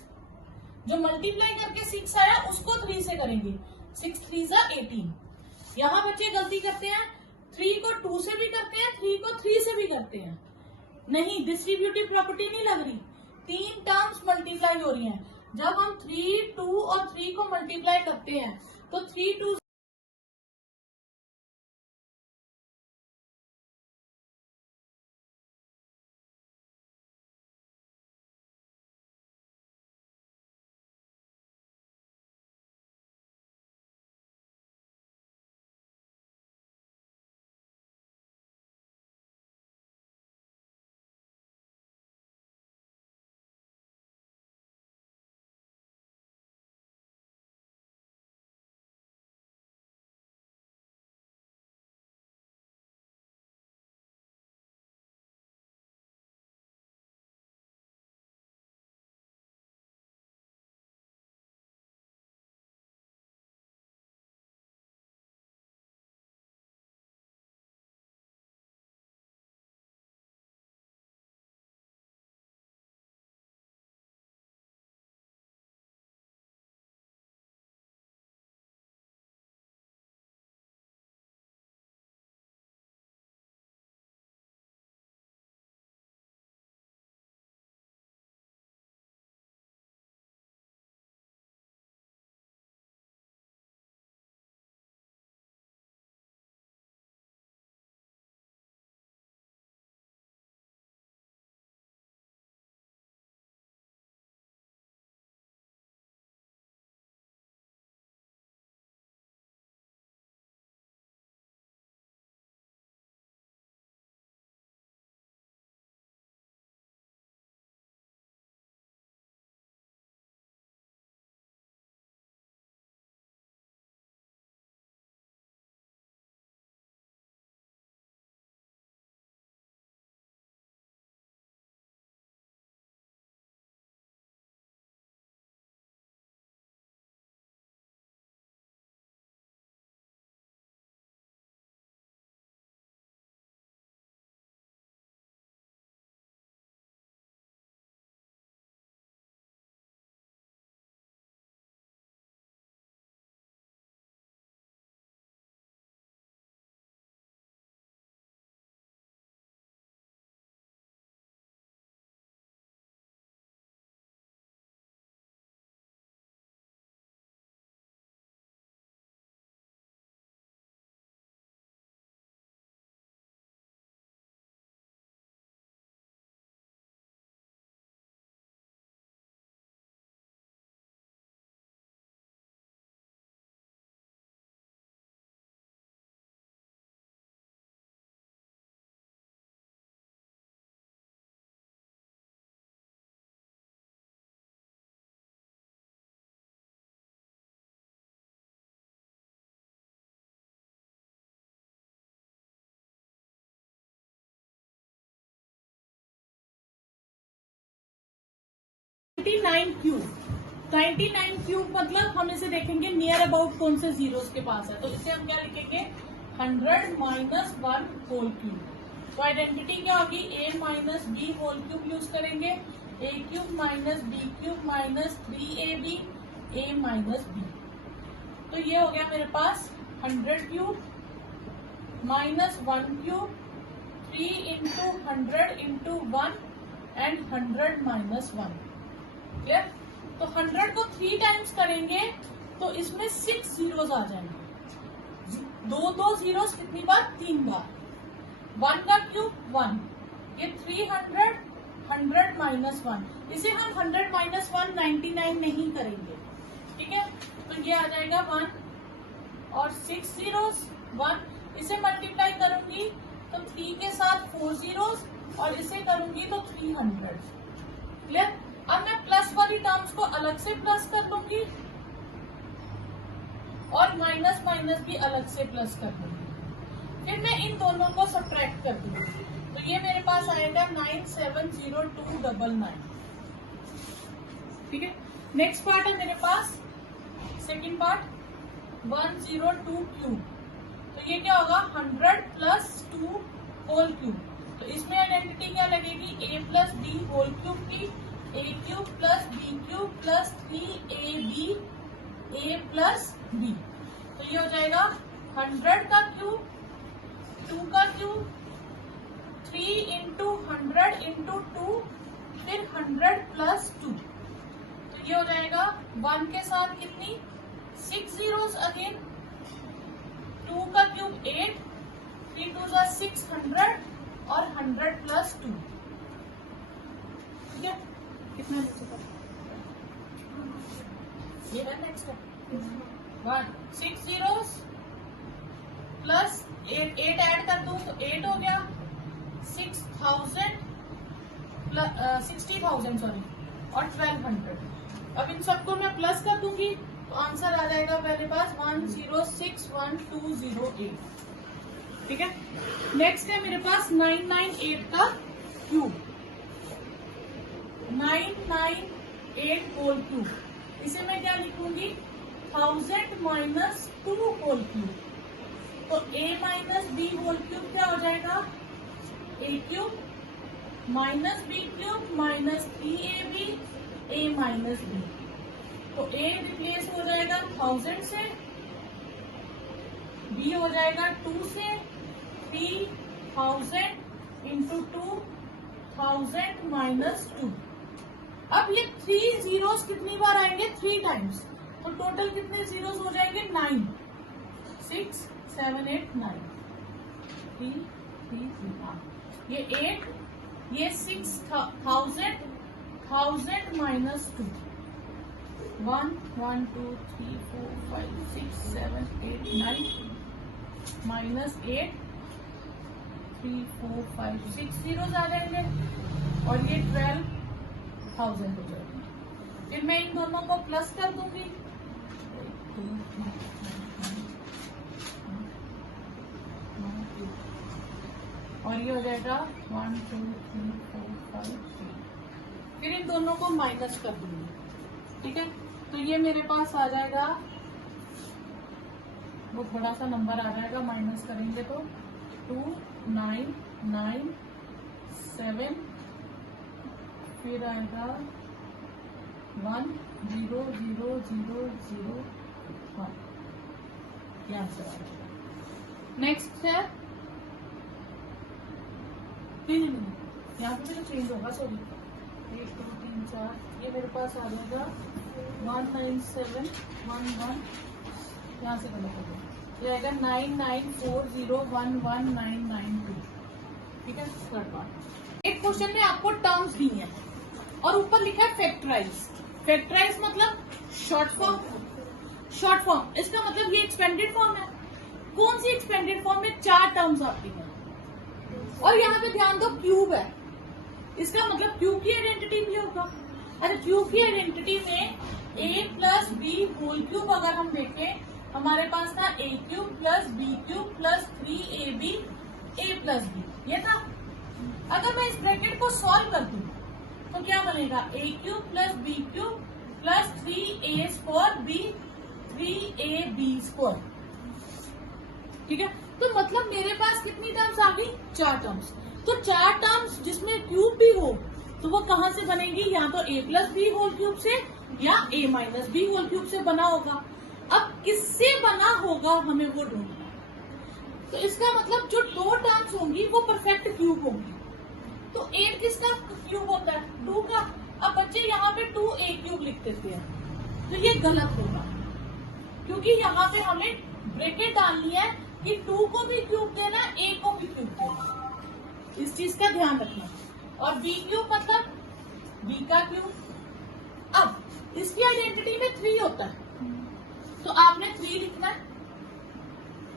जो मल्टीप्लाई करके 6 आया उसको 3 से करेंगे, 6 3 18। यहां बच्चे गलती करते हैं, 3 को 2 से भी करते हैं, 3 को 3 से भी करते हैं। नहीं, डिस्ट्रीब्यूटिव प्रॉपर्टी नहीं लग रही, 3 टर्म्स मल्टीप्लाई हो रही हैं। जब हम 3 2 और 3 को मल्टीप्लाई करते हैं तो 3 2 99 क्यूब। 99 क्यूब मतलब हम इसे देखेंगे नियर अबाउट कौन से जीरोस के पास है, तो इसे हम क्या लिखेंगे 100 माइनस 1 होल क्यूब। तो आइडेंटिटी क्या होगी a minus B whole cube use करेंगे, a cube minus B cube minus 3ab a minus B. तो ये हो गया मेरे पास 100 cube minus 1 cube 3 into 100 into 1 and 100 minus 1। Clear? तो 100 को 3 टाइम्स करेंगे तो इसमें 6 जीरोस आ जाएंगे। दो जीरोस कितनी बार? 3 बार। 1 का क्यूब 1, ये 300 100 माइनस 1। इसे हम 100 माइनस 1 99 नहीं करेंगे, ठीक है? तो ये आ जाएगा 1 और 6 जीरोस 1। इसे मल्टीप्लाई करूंगी तो 3 के साथ 4 जीरोस और इसे करूंगी तो 300। क्लियर? अब मैं प्लस वाली टर्म्स को अलग से प्लस कर लूंगी और माइनस माइनस भी अलग से प्लस कर दूंगी। फिर मैं इन दोनों को सब्ट्रैक्ट कर दूंगी तो ये मेरे पास आएगा 970299। ठीक है? नेक्स्ट पार्ट है मेरे पास सेकंड पार्ट 102 क्यूब। तो ये क्या होगा 100 प्लस 2 होल क्यूब। तो इसमें आइडेंटिटी क्या लगेगी a plus B whole cube की, a cube plus B cube plus 3ab a plus b। तो ये हो जाएगा 100 का क्यूब 2 का क्यूब 3 इंटू 100 इंटू 2 फिर 100 प्लस 2। तो ये हो जाएगा 1 के साथ कितनी 6 जीरोस अगेन, 2 का क्यूब 8, 3 2 जा 600 और 100 प्लस 2। ठीक है? कितना ये है नेक्स्ट है 1 6 जीरोस प्लस 8 ऐड कर दूं तो 8 हो गया 6000 प्लस 60,000 सॉरी और 1200। अब इन सबको मैं प्लस कर दूंगी तो आंसर आ जाएगा मेरे पास 1061,208। ठीक है? नेक्स्ट है मेरे पास 998 का क्यूब, 998 होल क्यूब। इसे मैं क्या लिखूंगी 1000 माइनस 2 होल क्यूब। तो a minus B whole cube क्या हो जाएगा a cube minus B cube minus 3ab a minus B. तो a रिप्लेस हो जाएगा 1000 से, b हो जाएगा 2 से, 3000 इंटू 2000 माइनस 2। अब ये 3 जीरोस कितनी बार आएंगे 3 टाइम्स, तो टोटल कितने जीरोस हो जाएंगे 9, 6 7 8 9 3 3 3। ये 8 ये 6000 1000 माइनस 2 1 1 2 3 4 5 6 7 8 9 माइनस 8 3 4 5 6 जीरोस आ जाएंगे और ये 12,000 हो जाएगा। फिर मैं इन दोनों को प्लस कर दूंगी और ये हो जाएगा 1 2 3 4 5 6। फिर इन दोनों को माइनस कर दूंगी। ठीक है? तो ये मेरे पास आ जाएगा बहुत बड़ा सा नंबर आ जाएगा, माइनस करेंगे तो 2 9 9 7 फिर आएगा 1 0 0 0 0 1। ये आंसर आ जाएगा। नेक्स्ट है नहीं यहाँ पे भी चेंज होगा, सॉरी 1 2 3 4 ये मेरे पास आ जाएगा 19711 यहाँ से गलत होगा, ये आएगा 9940119992। ठीक है? Third part. एक क्वेश्चन में आपको टर्म्स दी है और ऊपर लिखा है फैक्टराइज। फैक्टराइज मतलब शॉर्ट फॉर्म। शॉर्ट फॉर्म इसका मतलब ये एक्सपेंडेड फॉर्म है। कौन सी एक्सपेंडेड फॉर्म में 4 टर्म्स आती है और यहाँ पे ध्यान दो क्यूब है, इसका मतलब क्यूब की आइडेंटिटी भी होगा। अच्छा, क्यूब की आइडेंटिटी में a plus B whole cube अगर हम देखें हमारे पास था a cube plus B cube plus 3ab a plus B, ये था। अगर मैं इस ब्रैकेट को सॉल्व कर दूं तो क्या बनेगा a cube plus B cube plus 3a square B 3ab square. ठीक है, तो मतलब मेरे पास कितनी टर्म्स आ गई? 4 टर्म्स। तो 4 टर्म्स जिसमें क्यूब भी हो तो वो कहां से बनेगी? या तो a plus B whole cube से या a minus B whole cube से बना होगा। अब किससे बना होगा हमें वो ढूंढना है। तो इसका मतलब जो 2 टर्म्स होंगी वो परफेक्ट क्यूब होंगी। तो 8 किसका क्यूब होता है? 2 का। अब बच्चे यहाँ पे 2a क्यूब लिख देते हैं, तो ये गलत होगा, क्योंकि यहाँ पे हमें ब्रैकेट डालनी है कि 2 को भी क्यूब देना, a को भी क्यूब देना। इस चीज का ध्यान रखना। और b क्यूब मतलब b का क्यूब। अब इसकी आइडेंटिटी में 3 होता है, तो आपने 3 लिखना है।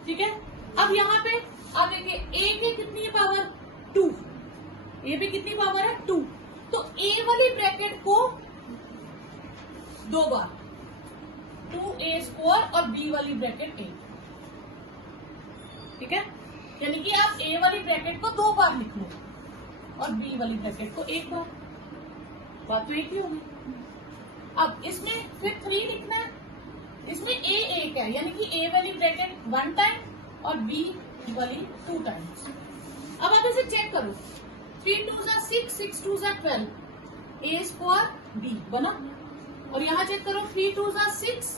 ठीक है, अब यहाँ पे आप देखिए a के कितनी पावर? 2। a पे कितनी पावर है? 2। तो a वाली ब्रैकेट को 2 बार 2a स्क्वायर और b वाली ब्रैकेट 8। ठीक है, यानी कि आप a वाली ब्रैकेट को 2 बार लिख लो और b वाली ब्रैकेट को 1 बार। बात तो एक ही होगी। अब इसमें फिर 3 लिखना है। इसमें a 1 है, यानी कि a वाली ब्रैकेट 1 टाइम और b वाली 2 टाइम्स। अब आप इसे चेक करो। 3 2 6, 6 2 12, a स्क्वायर b बना। और यहाँ चेक करो 3 2 6,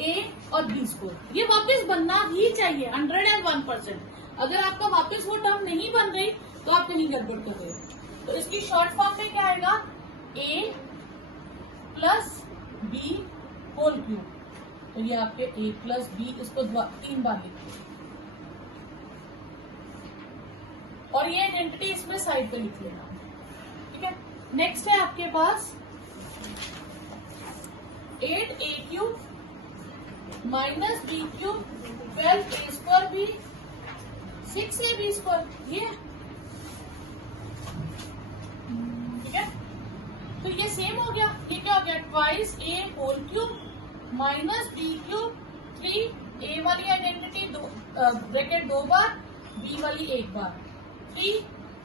a और b स्क्वायर। ये वापस बनना ही चाहिए 101%। अगर आपका वापस वो टर्म नहीं बन रही तो आप कहीं गड़बड़ कर रहे हो। तो इसकी शॉर्ट फॉर्म में क्या आएगा? a plus b whole cube. तो ये आपके a प्लस b, इसको 3 बार लिखिए और ये आइडेंटिटी इसमें साइड पे लिख लेना। ठीक है, नेक्स्ट है आपके पास 8a cube minus B cube 12a square B 6ab square. ये ठीक है, तो ये सेम हो गया। ये क्या हो गया? Twice a whole cube minus B cube 3a वाली आइडेंटिटी ब्रैकेट 2 बार, b वाली 1 बार 3।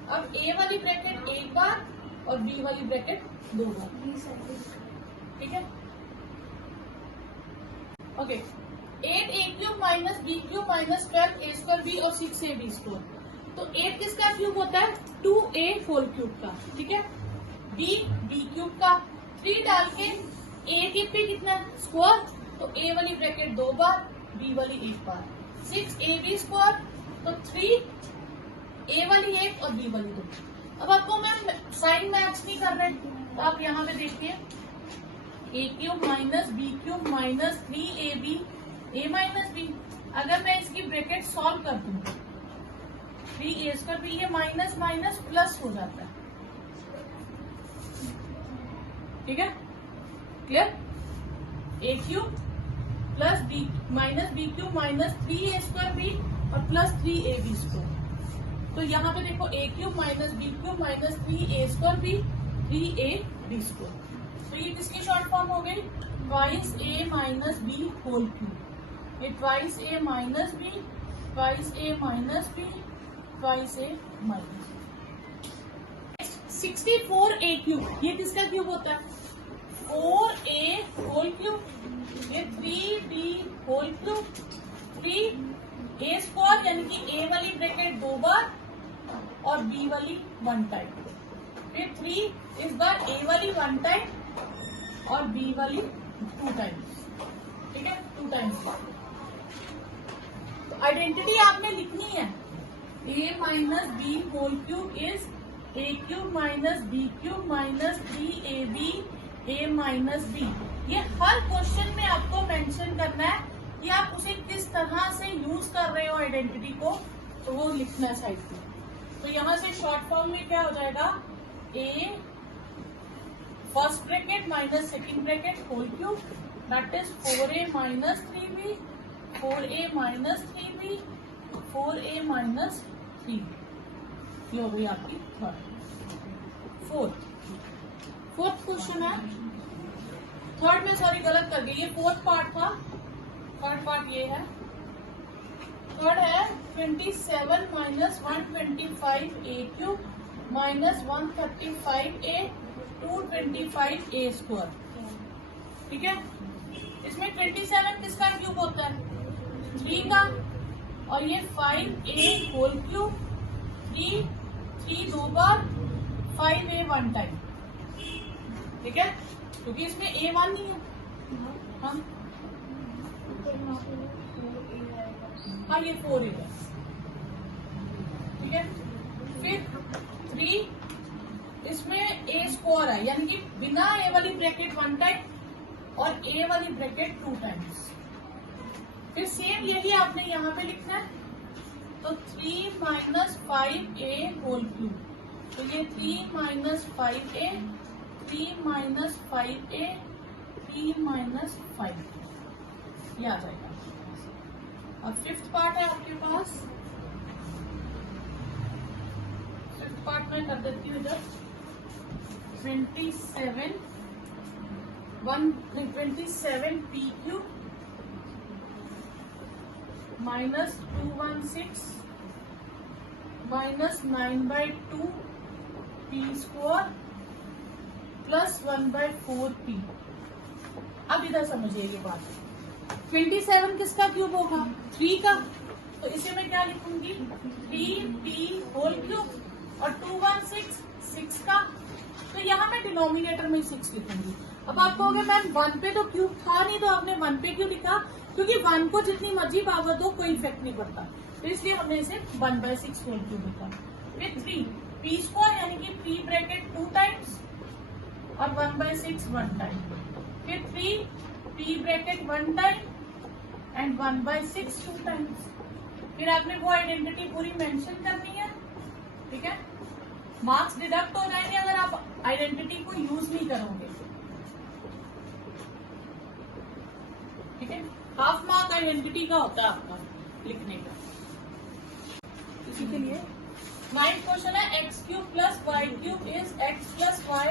अब a वाली ब्रैकेट 1 बार और b वाली ब्रैकेट 2 बार। ठीक है, okay. 8a cube minus B cube minus 12a square B और 6ab स्क्वायर। तो 8 किसका क्यूब होता है? 2a होल क्यूब का। ठीक है, b क्यूब का। 3 डाल के a की पे कितना है? स्क्वायर। तो a वाली ब्रैकेट 2 बार, b वाली 1 बार 6ab स्क्वायर। तो 3 a वाली 1 और b वाली 2। अब आपको मैम साइन मैच नहीं कर रहे, तो आप यहाँ पे देखिए a cube minus B cube minus 3ab a minus b। अगर मैं इसकी ब्रैकेट सॉल्व कर दूं 3a स्क्वायर b, ये माइनस माइनस प्लस हो जाता है। ठीक है, clear? a cube plus b minus B cube minus 3a square b और प्लस 3ab स्क्वायर। तो यहाँ पे देखो a cube minus B cube minus 3a square b 3ab square. तो ये किसकी शॉर्ट फॉर्म हो गई? Twice a minus B whole cube. ये twice a minus b, twice a minus b, twice a minus. 64a cube, ये किसका cube होता है? 4a होल क्यूब, ये 3b whole cube 3a square, यानी कि a वाली ब्रैकेट 2 बार और b वाली 1 टाइम। फिर 3 इस बार a वाली 1 टाइम और b वाली 2 टाइम्स। ठीक है, 2 टाइम्स। तो आइडेंटिटी आपने लिखनी है a minus B whole cube is a cube minus B cube minus 3ab a minus b। ये हर क्वेश्चन में आपको मेंशन करना है कि आप उसे किस तरह से यूज कर रहे हो आइडेंटिटी को, तो वो लिखना है साइड पे। तो यहाँ से शॉर्ट फॉर्म में क्या हो जाएगा? a first bracket minus second bracket whole cube, that is 4a minus 3b 4a minus 3b 4a minus 3। ये हो गई आपकी फोर्थ क्वेश्चन है। थर्ड में सॉरी गलत कर गई, ये फोर्थ पार्ट था। थर्ड पार्ट ये है। थर्ड है 27 minus 125a cube minus 135a 225 a square, ठीक है। इसमें 27 किसका क्यूब होता है? 3 का, और ये 5a होल क्यूब, 3 2 बार, 5a 1 टाइम, ठीक है, क्योंकि इसमें a 1 नहीं है। हाँ ये 4a है, ठीक है। फिर 3, इसमें a स्क्वायर है, यानी कि बिना a वाली ब्रैकेट 1 टाइम और a वाली ब्रैकेट 2 टाइम्स। फिर सेम यही आपने यहाँ पे लिखना है, तो 3 माइनस 5a होल क्यूब, तो ये 3 minus 5a, 3 minus 5a, 3 minus 5, ये आ जाएगा। और फिफ्थ पार्ट है आपके पास, फिफ्थ पार्ट में कर देती हूँ इधर 27 P cube minus 216 minus 9/2 P square plus 1/4 P. अब इधर समझिए ये बात, 27 किसका क्यूब होगा? 3 का, तो इसे मैं क्या लिखूंगी? 3p होल क्यूब, और 216 6 का, तो यहाँ मैं डिनोमिनेटर में 6 लिखूंगी। अब आप कहोगे मैम 1 पे तो क्यूब था नहीं, तो आपने 1 पे क्यों लिखा? क्योंकि 1 को जितनी मर्जी पावर दो कोई इफेक्ट नहीं पड़ता, तो इसलिए हमने इसे 1/6 होल क्यूब लिखा। फिर 3 p स्क्वायर, यानी कि p ब्रैकेट 2 टाइम्स और 1/6 1 टाइम, फिर 3 p bracket 1 time and 1/6 2 times. फिर आपने वो आइडेंटिटी पूरी मेंशन करनी है, ठीक है। मार्क्स डिडक्ट हो जाएंगे अगर आप आइडेंटिटी को यूज नहीं करोगे, ठीक है। हाफ मार्क आइडेंटिटी का होता है आपका लिखने का। इसी के लिए 9th क्वेश्चन है, x cube plus y cube is x plus y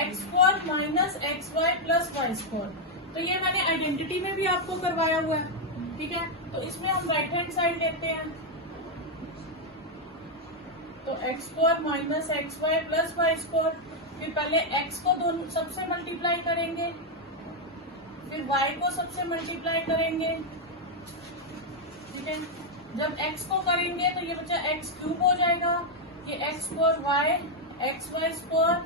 x square minus x y plus Y square. तो ये मैंने आइडेंटिटी में भी आपको करवाया हुआ है, ठीक है। तो इसमें हम राइट हैंड साइड लेते हैं, तो x square minus x y plus Y square. फिर पहले एक्स को दोनों सबसे मल्टीप्लाई करेंगे, फिर वाई को सबसे मल्टीप्लाई करेंगे, ठीक है। जब एक्स को करेंगे तो ये बच्चा एक्स क्यूब हो जाएगा, ये x square y x y square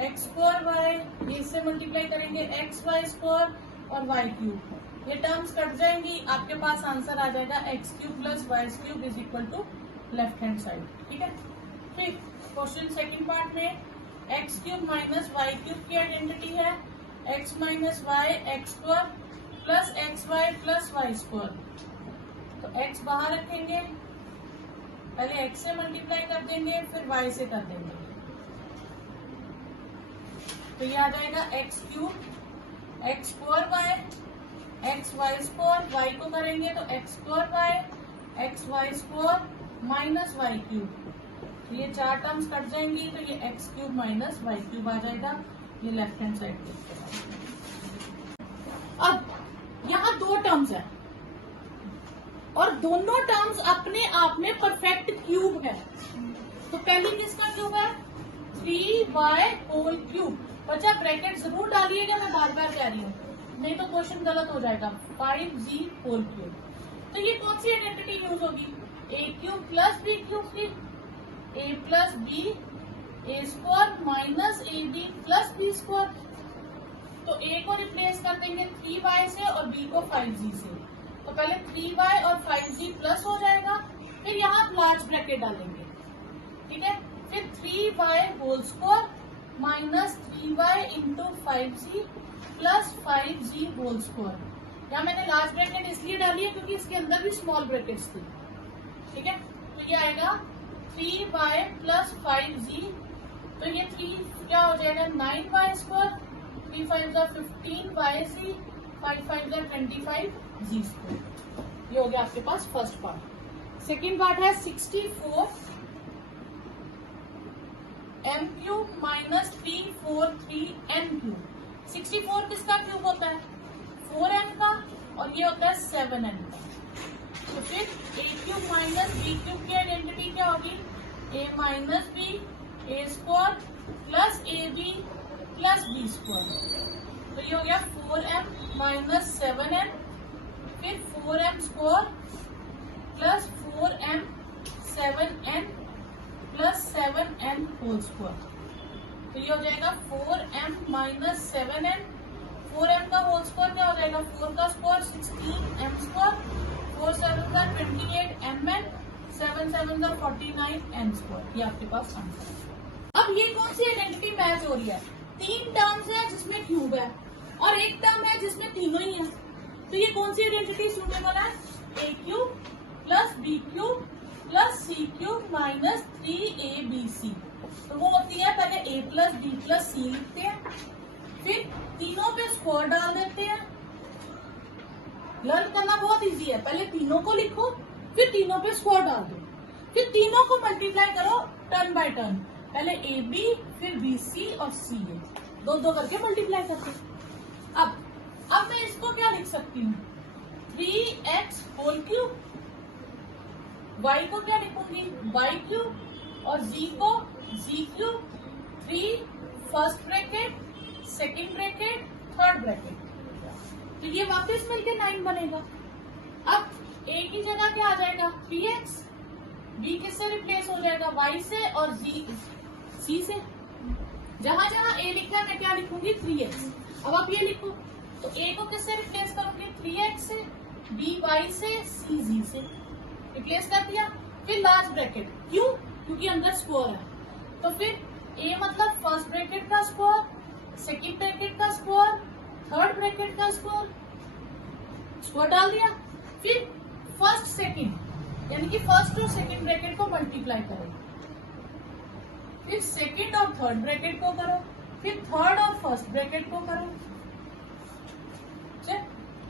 x square y, ये इससे मल्टीप्लाई करेंगे एक्स वाई स्क्वायर और वाई क्यूब, ये टर्म्स कट जाएंगी, आपके पास आंसर आ जाएगा x cube plus y cube is equal to left hand side, ठीक है। फिर क्वेश्चन सेकंड पार्ट में x cube minus y cube की आइडेंटिटी है x minus y x square plus x y plus Y square. तो x बाहर रखेंगे, पहले एक्स से मल्टीप्लाई कर देंगे, फिर वाई से कर देंगे, तो ये आ जाएगा x cube x square y x y square, y को करेंगे तो x square y x y square minus y cube, तो ये 4 टर्म्स कट जाएंगी, तो ये x cube minus y cube आ जाएगा, ये लेफ्ट हैंड साइड पे। अब यहाँ 2 टर्म्स है और दोनों टर्म्स अपने आप में परफेक्ट क्यूब है, तो पहली किसका क्यूब है? 3y whole cube. बच्चा ब्रैकेट जरूर डालिएगा, मैं बार बार कह रही हूँ, नहीं तो क्वेश्चन गलत हो जाएगा। 5g होल क्यूब, तो ये कौन सी आइडेंटिटी यूज होगी? a cube plus b cube की, a plus b a square minus ab plus b square. तो a को रिप्लेस कर देंगे 3y से और b को 5g से, तो पहले 3y और 5g प्लस हो जाएगा, फिर यहाँ लार्ज ब्रैकेट डालेंगे, ठीक है। फिर 3y whole square minus 3y into 5g plus 5g whole square. यहाँ मैंने लार्ज ब्रैकेट इसलिए डाली है क्योंकि इसके अंदर भी स्मॉल ब्रैकेट्स थी, ठीक है। तो ये आएगा 3y प्लस 5g, तो ये 3 क्या हो जाएगा 9y square, 3 5 15y, 5 5 25g square. ये हो गया आपके पास फर्स्ट पार्ट। सेकेंड पार्ट है 64 m cube minus 343 n cube. 64 किसका क्यूब होता है? 4n का, और ये होता है 7n का। तो फिर a cube minus b cube की आइडेंटिटी क्या होगी? a minus b a square plus A B plus B square. तो ये हो गया 4m माइनस 7n, फिर 4m square plus 4m 7n plus 7n whole square. तो ये हो जाएगा 4m माइनस 7n, 4m का होल स्क्वायर क्या हो जाएगा, 4 का स्क्वायर 16m स्क्वायर, 4 7 का 28mn, 7 7 का 49n स्क्वायर। ये आपके पास आंसर है। अब ये कौन सी आइडेंटिटी मैच हो रही है, 3 टर्म्स है जिसमें क्यूब है और एक टर्म है जिसमें तीनों ही है। तो ये कौन सी आइडेंटिटी सूटेबल है, a cube plus B cube plus C cube minus 3abc। तो वो होती है, पहले a plus B plus c लिखते हैं, फिर तीनों पे स्क्वायर डाल देते हैं। लर्न करना बहुत इजी है, पहले तीनों को लिखो फिर तीनों पे स्क्वायर डाल दो, फिर तीनों को मल्टीप्लाई करो टर्न बाय टर्न, पहले ए बी फिर बी सी और सी ए, दो दो करके मल्टीप्लाई करते। अब मैं इसको क्या लिख सकती हूँ, 3x होल क्यूब, y को क्या लिखूंगी y क्यूब और z को z cube, 3 first bracket second bracket third bracket. तो ये वापस मिलके 9 बनेगा। अब a की जगह क्या आ जाएगा 3x, b किससे रिप्लेस हो जाएगा y से और c से। जहां जहां a लिखा है मैं क्या लिखूंगी 3x। अब आप ये लिखो, तो a को किससे रिप्लेस करूंगी 3x से, b y से, c z से रिप्लेस कर दिया। फिर लास्ट ब्रैकेट, क्यों, क्योंकि अंदर स्क्वायर है, तो फिर a मतलब फर्स्ट ब्रैकेट का स्क्वायर, सेकेंड ब्रैकेट का स्क्वायर, थर्ड ब्रैकेट का स्क्वायर, स्क्वायर डाल दिया। फिर फर्स्ट सेकेंड यानी कि फर्स्ट और सेकेंड ब्रैकेट को मल्टीप्लाई करो, फिर सेकेंड और थर्ड ब्रैकेट को करो, फिर थर्ड और फर्स्ट ब्रैकेट को करो।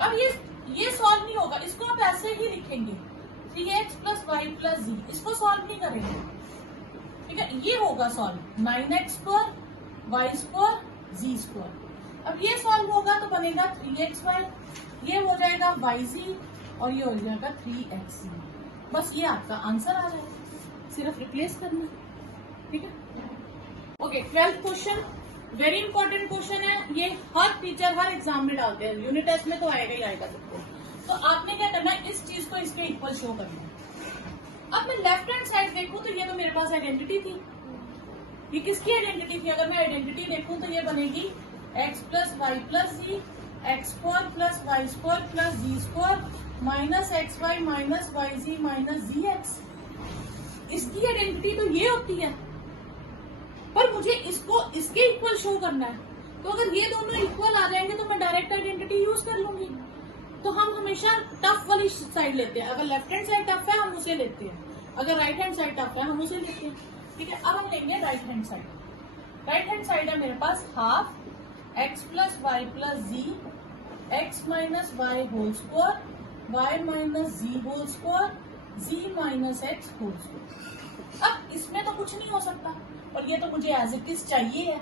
अब ये सॉल्व नहीं होगा, इसको आप ऐसे ही लिखेंगे 3x प्लस वाई प्लस जी, इसको सॉल्व नहीं करेंगे, ठीक है। ये होगा solve 9x square y square z square. अब ये सॉल्व होगा तो बनेगा 3xy, ये हो जाएगा yz और ये हो जाएगा 3xz। बस ये आपका आंसर आ जाएगा, सिर्फ रिप्लेस करना, ठीक है। Okay, 12th question very important question है, ये हर टीचर हर एग्जाम में डालते हैं, यूनिट टेस्ट में तो आएगा ही आएगा सबको। तो आपने क्या करना है, इस चीज को इसके इक्वल शो करना है। अब मैं लेफ्ट हैंड साइड देखूं तो ये तो मेरे पास आइडेंटिटी थी, ये किसकी आइडेंटिटी थी, अगर मैं आइडेंटिटी देखूं तो ये बनेगी x plus y plus z, x square plus Y square plus z square minus x y minus y z minus z x. इसकी आइडेंटिटी तो ये होती है, पर मुझे इसको इसके इक्वल शो करना है। तो अगर ये दोनों इक्वल आ जाएंगे तो मैं डायरेक्ट आइडेंटिटी यूज कर लूंगी। तो हम हमेशा टफ वाली साइड लेते हैं, अगर लेफ्ट हैंड साइड टफ है हम उसे लेते हैं, अगर राइट हैंड साइड टफ है हम उसे लेते हैं, ठीक है। अब हम लेंगे right hand side. Right hand side है मेरे पास half x plus y plus z, x minus y whole square, y minus z whole square, z minus x whole square. अब इसमें तो कुछ नहीं हो सकता और ये तो मुझे एज इट इज चाहिए है,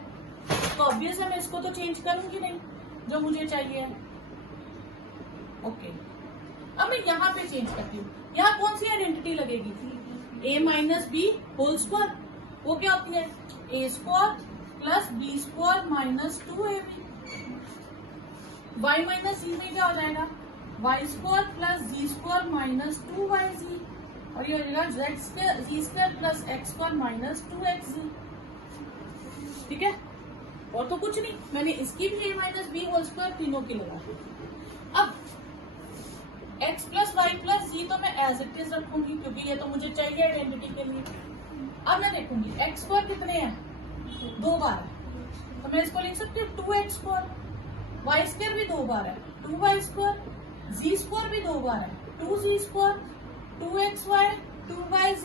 तो ऑब्वियस है मैं इसको तो चेंज करूंगी नहीं, जो मुझे चाहिए है। ओके, अब मैं यहाँ पे चेंज करती हूँ, यहाँ कौन सी आइडेंटिटी लगेगी, a minus B whole square, वो क्या होती है a square plus B square minus 2ab। y minus z में क्या हो जाएगा y square plus z square minus 2yz और ये हो जाएगा z square plus x square minus 2xz, ठीक है। और तो कुछ नहीं, मैंने इसकी भी a minus B whole square तीनों की लगा दी। अब x plus y plus z तो मैं एज इट इज रखूंगी क्योंकि ये तो मुझे चाहिए आइडेंटिटी के लिए। अब मैं देखूंगी x स्क्वायर कितने हैं, 2 बार है, तो मैं इसको लिख सकती हूँ 2x स्क्वायर, वाई स्क्वायर भी 2 बार है 2y स्क्वायर, जी स्क्वायर भी 2 बार है 2z square, 2xy 2yz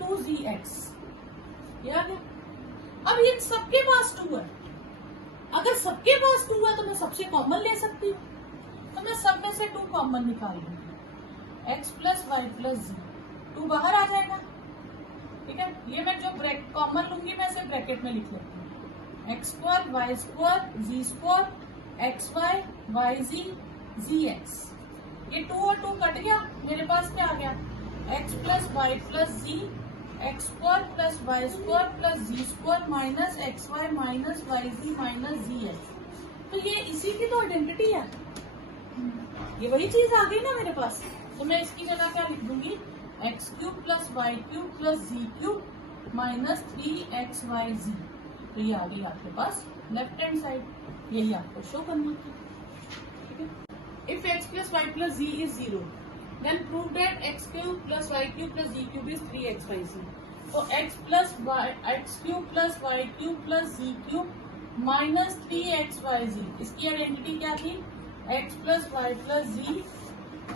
2zx। ये आ गया। अब ये सबके पास 2 है, अगर सबके पास 2 है तो मैं सबसे कॉमन ले सकती हूँ, तो मैं सब में से 2 कॉमन निकाल लूंगी, x प्लस वाई प्लस जी, 2 बाहर आ जाएगा, ठीक है। ये मैं जो कॉमन लूंगी मैं इसे ब्रैकेट में लिख लेती हूँ, x square y square z square x Y Y जी जी एक्स। ये 2 और 2 कट गया, मेरे पास क्या आ गया x plus y plus z x square plus Y square plus z square minus x y minus y z minus z x. तो ये इसी की तो आइडेंटिटी है, ये वही चीज आ गई ना मेरे पास। तो मैं इसकी जगह क्या लिख दूंगी, x cube plus y cube plus z cube minus 3xyz। तो ये आ गई आपके पास लेफ्ट हैंड साइड, यही आपको शो करना है। If x plus y plus z is 0 then prove that x cube plus y cube plus z cube is 3xyz। तो x cube plus y cube plus z cube minus 3xyz, इसकी identity क्या थी, x plus y plus z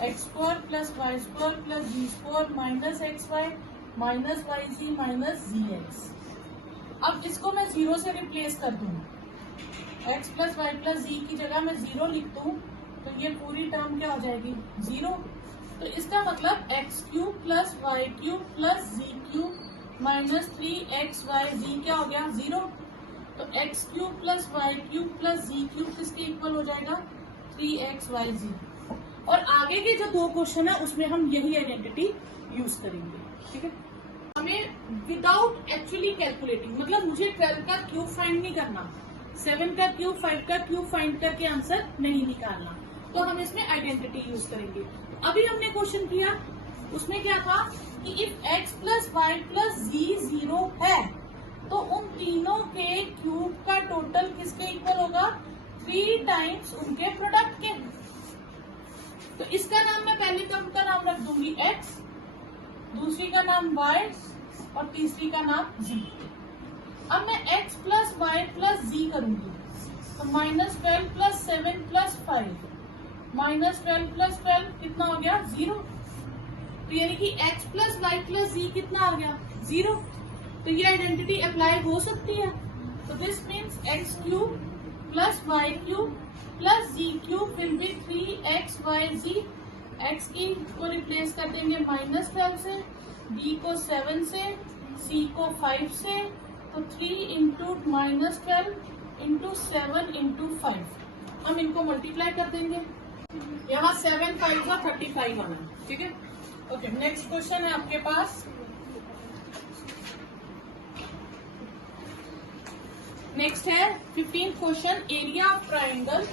x square plus Y square plus z square minus x y minus y z minus z x. अब इसको मैं 0 से replace कर दूं, x plus y plus जी की जगह मैं 0 लिख दूं, तो ये पूरी टर्म क्या हो जाएगी 0। तो इसका मतलब x cube plus y cube plus z cube minus 3xyz क्या हो गया 0। तो x cube plus y cube plus z cube किसके इक्वल हो जाएगा 3xyz। और आगे के जो 2 क्वेश्चन है उसमें हम यही आइडेंटिटी यूज करेंगे, ठीक है। हमें विदाउट एक्चुअली कैलकुलेटिंग, मतलब मुझे 12 का क्यूब फाइंड नहीं करना, 7 का क्यूब 5 का क्यूब फाइंड करके आंसर नहीं निकालना, तो हम इसमें आइडेंटिटी यूज करेंगे। अभी हमने क्वेश्चन किया, उसमें क्या था कि if x plus y plus z 0 है तो उन तीनों के क्यूब का टोटल किसके इक्वल होगा 3 टाइम्स उनके प्रोडक्ट के। तो इसका नाम मैं पहली टर्म का नाम रख दूंगी x, दूसरी का नाम y और तीसरी का नाम z। अब मैं x प्लस वाई प्लस जी करूंगी, तो -12 प्लस 7 प्लस 5 -12 प्लस 12 कितना हो गया 0। तो यानी कि x प्लस वाई प्लस जी कितना आ गया 0। तो ये आइडेंटिटी अप्लाई हो सकती है। तो this means x cube plus y cube plus z cube will be 3xyz। x की को रिप्लेस कर देंगे -12 से, b को 7 से, c को 5 से, तो 3 इंटू -12 इंटू 7 इंटू 5 हम इनको मल्टीप्लाई कर देंगे। यहाँ 7 5 का 35 आना, ठीक है। ओके, नेक्स्ट क्वेश्चन है आपके पास। नेक्स्ट है 15th question, area of triangle.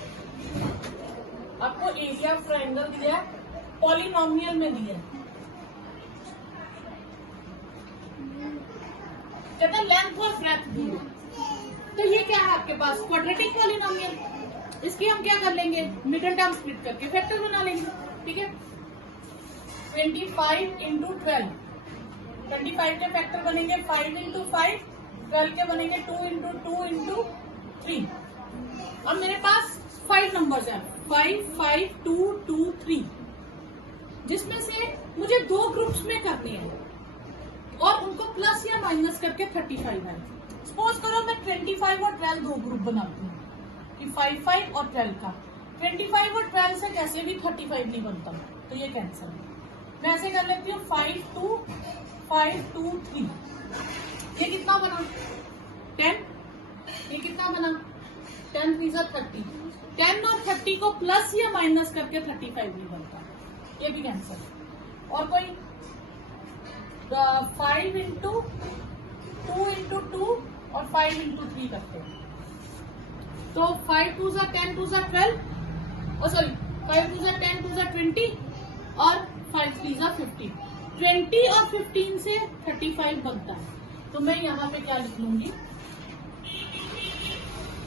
आपको एरिया ऑफ ट्राइंगल दिया है, पॉलिनोमियल में दिया है, कहता है लेंथ और ब्रेथ दी है। तो ये क्या है आपके पास क्वाड्रेटिक पॉलिनोमियल। इसकी हम क्या कर लेंगे, मिडिल टर्म स्प्लिट करके फैक्टर बना लेंगे, ठीक है। 25 इंटू 12, 25 के फैक्टर बनेंगे 5 इंटू 5, 12 के बनेंगे 2 इंटू 2 इंटू 3। अब मेरे पास 5 नंबर्स हैं, 5 5 2 2 3, जिसमें से मुझे 2 ग्रुप्स में करने हैं और उनको प्लस या माइनस करके 35 है। सपोज करो मैं 25 और 12 2 ग्रुप बनाती हूँ कि 5 5 और 12 का। 25 और 12 से कैसे भी 35 नहीं बनता, तो ये कैंसिल है। मैं ऐसे कर लेती हूँ 5 2 5 2 3। ये कितना बना 10, ये कितना बना 10 3 30। 10 और 30 को प्लस या माइनस करके 35 नहीं बनता, ये भी कैंसिल। और कोई 5 इंटू 2 इंटू 2 और 5 इंटू 3 करते हैं, तो 5 2 जा 10 2 जा 12, सॉरी 5 2 जा 10 2 जा 20 और 5 3 जा 15। 20 और 15 से 35 बनता है, तो मैं यहाँ पे क्या लिख लूंगी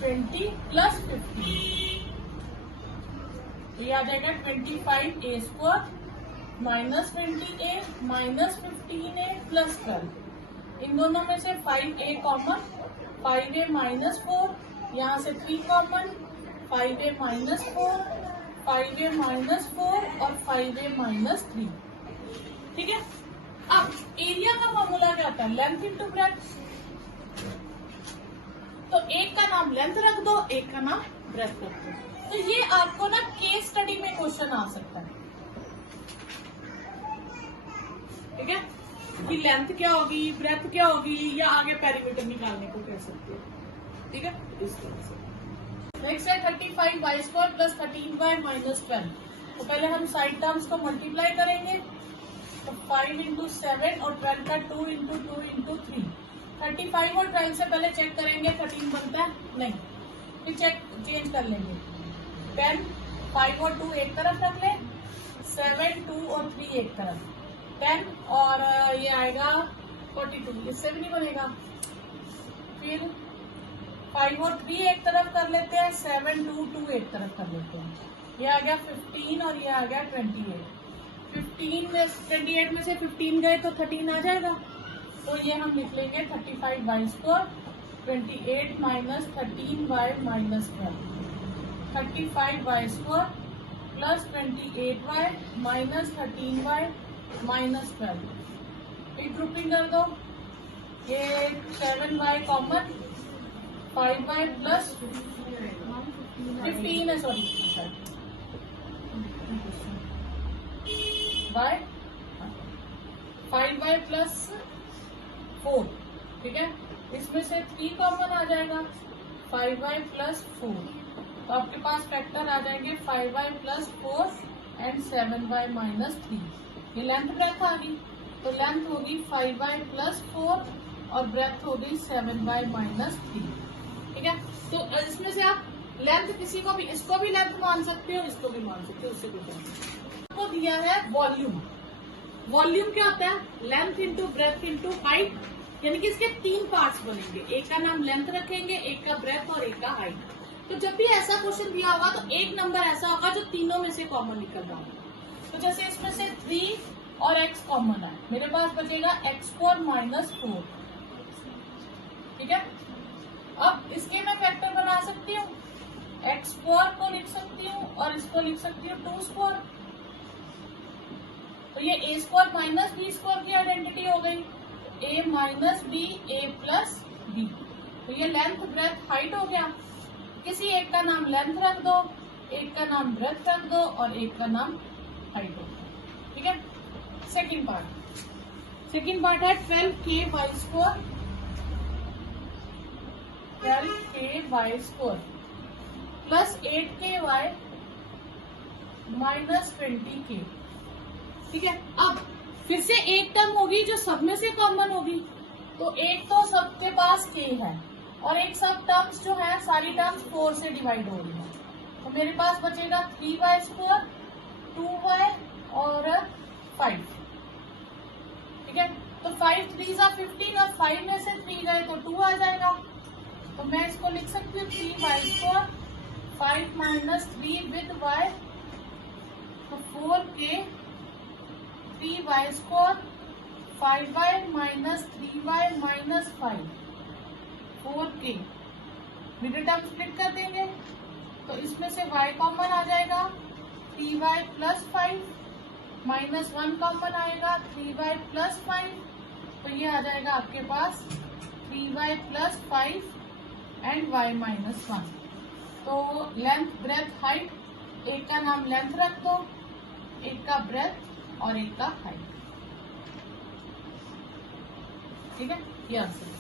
20 प्लस 15। तो याद आएगा 25a square minus 20a minus 15a plus 12। इन दोनों में से 5a कॉमन, 5a माइनस 4, यहाँ से 3 common, 5a minus 4, 5a minus 4 और 5a माइनस 3, ठीक है। अब एरिया का फॉर्मूला क्या होता है, लेंथ इंटू ब्रेथ। तो एक का नाम लेंथ रख दो, एक का नाम ब्रेथ रख दो। तो ये आपको ना केस स्टडी में क्वेश्चन आ सकता है, ठीक है, कि लेंथ क्या होगी ब्रेथ क्या होगी, या आगे पेरीमीटर निकालने को कह सकते हैं, ठीक है। इस तरह से नेक्स्ट है 35y square plus 13y minus 12। तो पहले हम साइड टर्म्स को मल्टीप्लाई करेंगे, तो 5 इंटू 7 और 12 का 2 इंटू 2 इंटू 3, 35 और 12 से पहले चेक करेंगे 13 बनता है नहीं, फिर चेंज कर लेंगे। 10, 5 और 2 एक तरफ रख ले, 7, 2 और 3 एक तरफ, 10 और ये आएगा 42, इससे भी नहीं बनेगा। फिर 5 और 3 एक तरफ कर लेते हैं, 7, 2, 2 एक तरफ कर लेते हैं, ये आ गया 15 और ये आ गया 28। 28 में से 15 गए तो 13 आ जाएगा, तो ये हम लिख लेंगे 35y², 28 minus 13y minus 12, 35y² plus 28y minus 13y minus 12। एक ग्रुपिंग कर दो, ये 7y कॉमन, 5y प्लस 15 है, सॉरी बाय 5y प्लस 4, ठीक है। इसमें से 3 कॉमन आ जाएगा, 5y प्लस 4, तो आपके पास फैक्टर आ जाएंगे 5y plus 4 and 7y minus 3। ये लेंथ ब्रेथ आ गई, तो लेंथ होगी 5y प्लस 4 और ब्रेथ होगी 7y माइनस 3, ठीक है। तो इसमें से आप लेंथ किसी को भी, इसको भी लेंथ मान सकते हो, इसको भी मान सकते हो, उससे कुछ आपको दिया है वॉल्यूम। वॉल्यूम क्या होता है? Length into breadth into height, यानी कि इसके 3 पार्ट्स बनेंगे, एक का नाम लेंथ रखेंगे, एक का ब्रेथ और एक का हाइट। तो जब भी ऐसा क्वेश्चन दिया होगा तो एक नंबर ऐसा होगा जो तीनों में से कॉमन निकल रहा होगा। तो जैसे इसमें से 3 और x कॉमन है, मेरे पास बचेगा x² माइनस 4, ठीक है। अब इसके मैं फैक्टर बना सकती हूँ, x² को लिख सकती हूँ और इसको लिख सकती हूँ 2²। तो ये a² माइनस b² की आइडेंटिटी हो गई, a minus b a plus b। तो ये लेंथ ब्रेथ हाइट हो गया। किसी एक का नाम लेंथ रख दो, एक का नाम ब्रेथ रख दो और एक का नाम हाइट हो गया, ठीक है। सेकंड पार्ट है 12k² 12k² plus 8ky minus 20k, ठीक है। अब फिर से एक टर्म होगी जो सब में से कॉमन होगी, तो एक तो सबके पास k है और एक सब टर्म्स जो है सारी टर्म्स 4 से डिवाइड हो रही है, तो मेरे पास बचेगा 3y², 2y और 5, ठीक है। तो 5 3 जा 15 और 5 में से 3 गए तो 2 आ जाएगा, तो मैं इसको लिख सकती हूँ 3y², 5 माइनस 3 विद y, तो 4k, 3y², 5y minus 3y minus 5, 4k। Middle term split कर देंगे, तो इसमें से y कॉमन आ जाएगा, 3y प्लस 5 माइनस 1 कॉमन आएगा, 3y प्लस 5, तो ये आ जाएगा आपके पास 3y plus 5 and y minus 1। तो लेंथ ब्रेथ हाइट, एक का नाम लेंथ रख दो, एक का ब्रेथ और एक का हाइट, ठीक है। ये आंसर।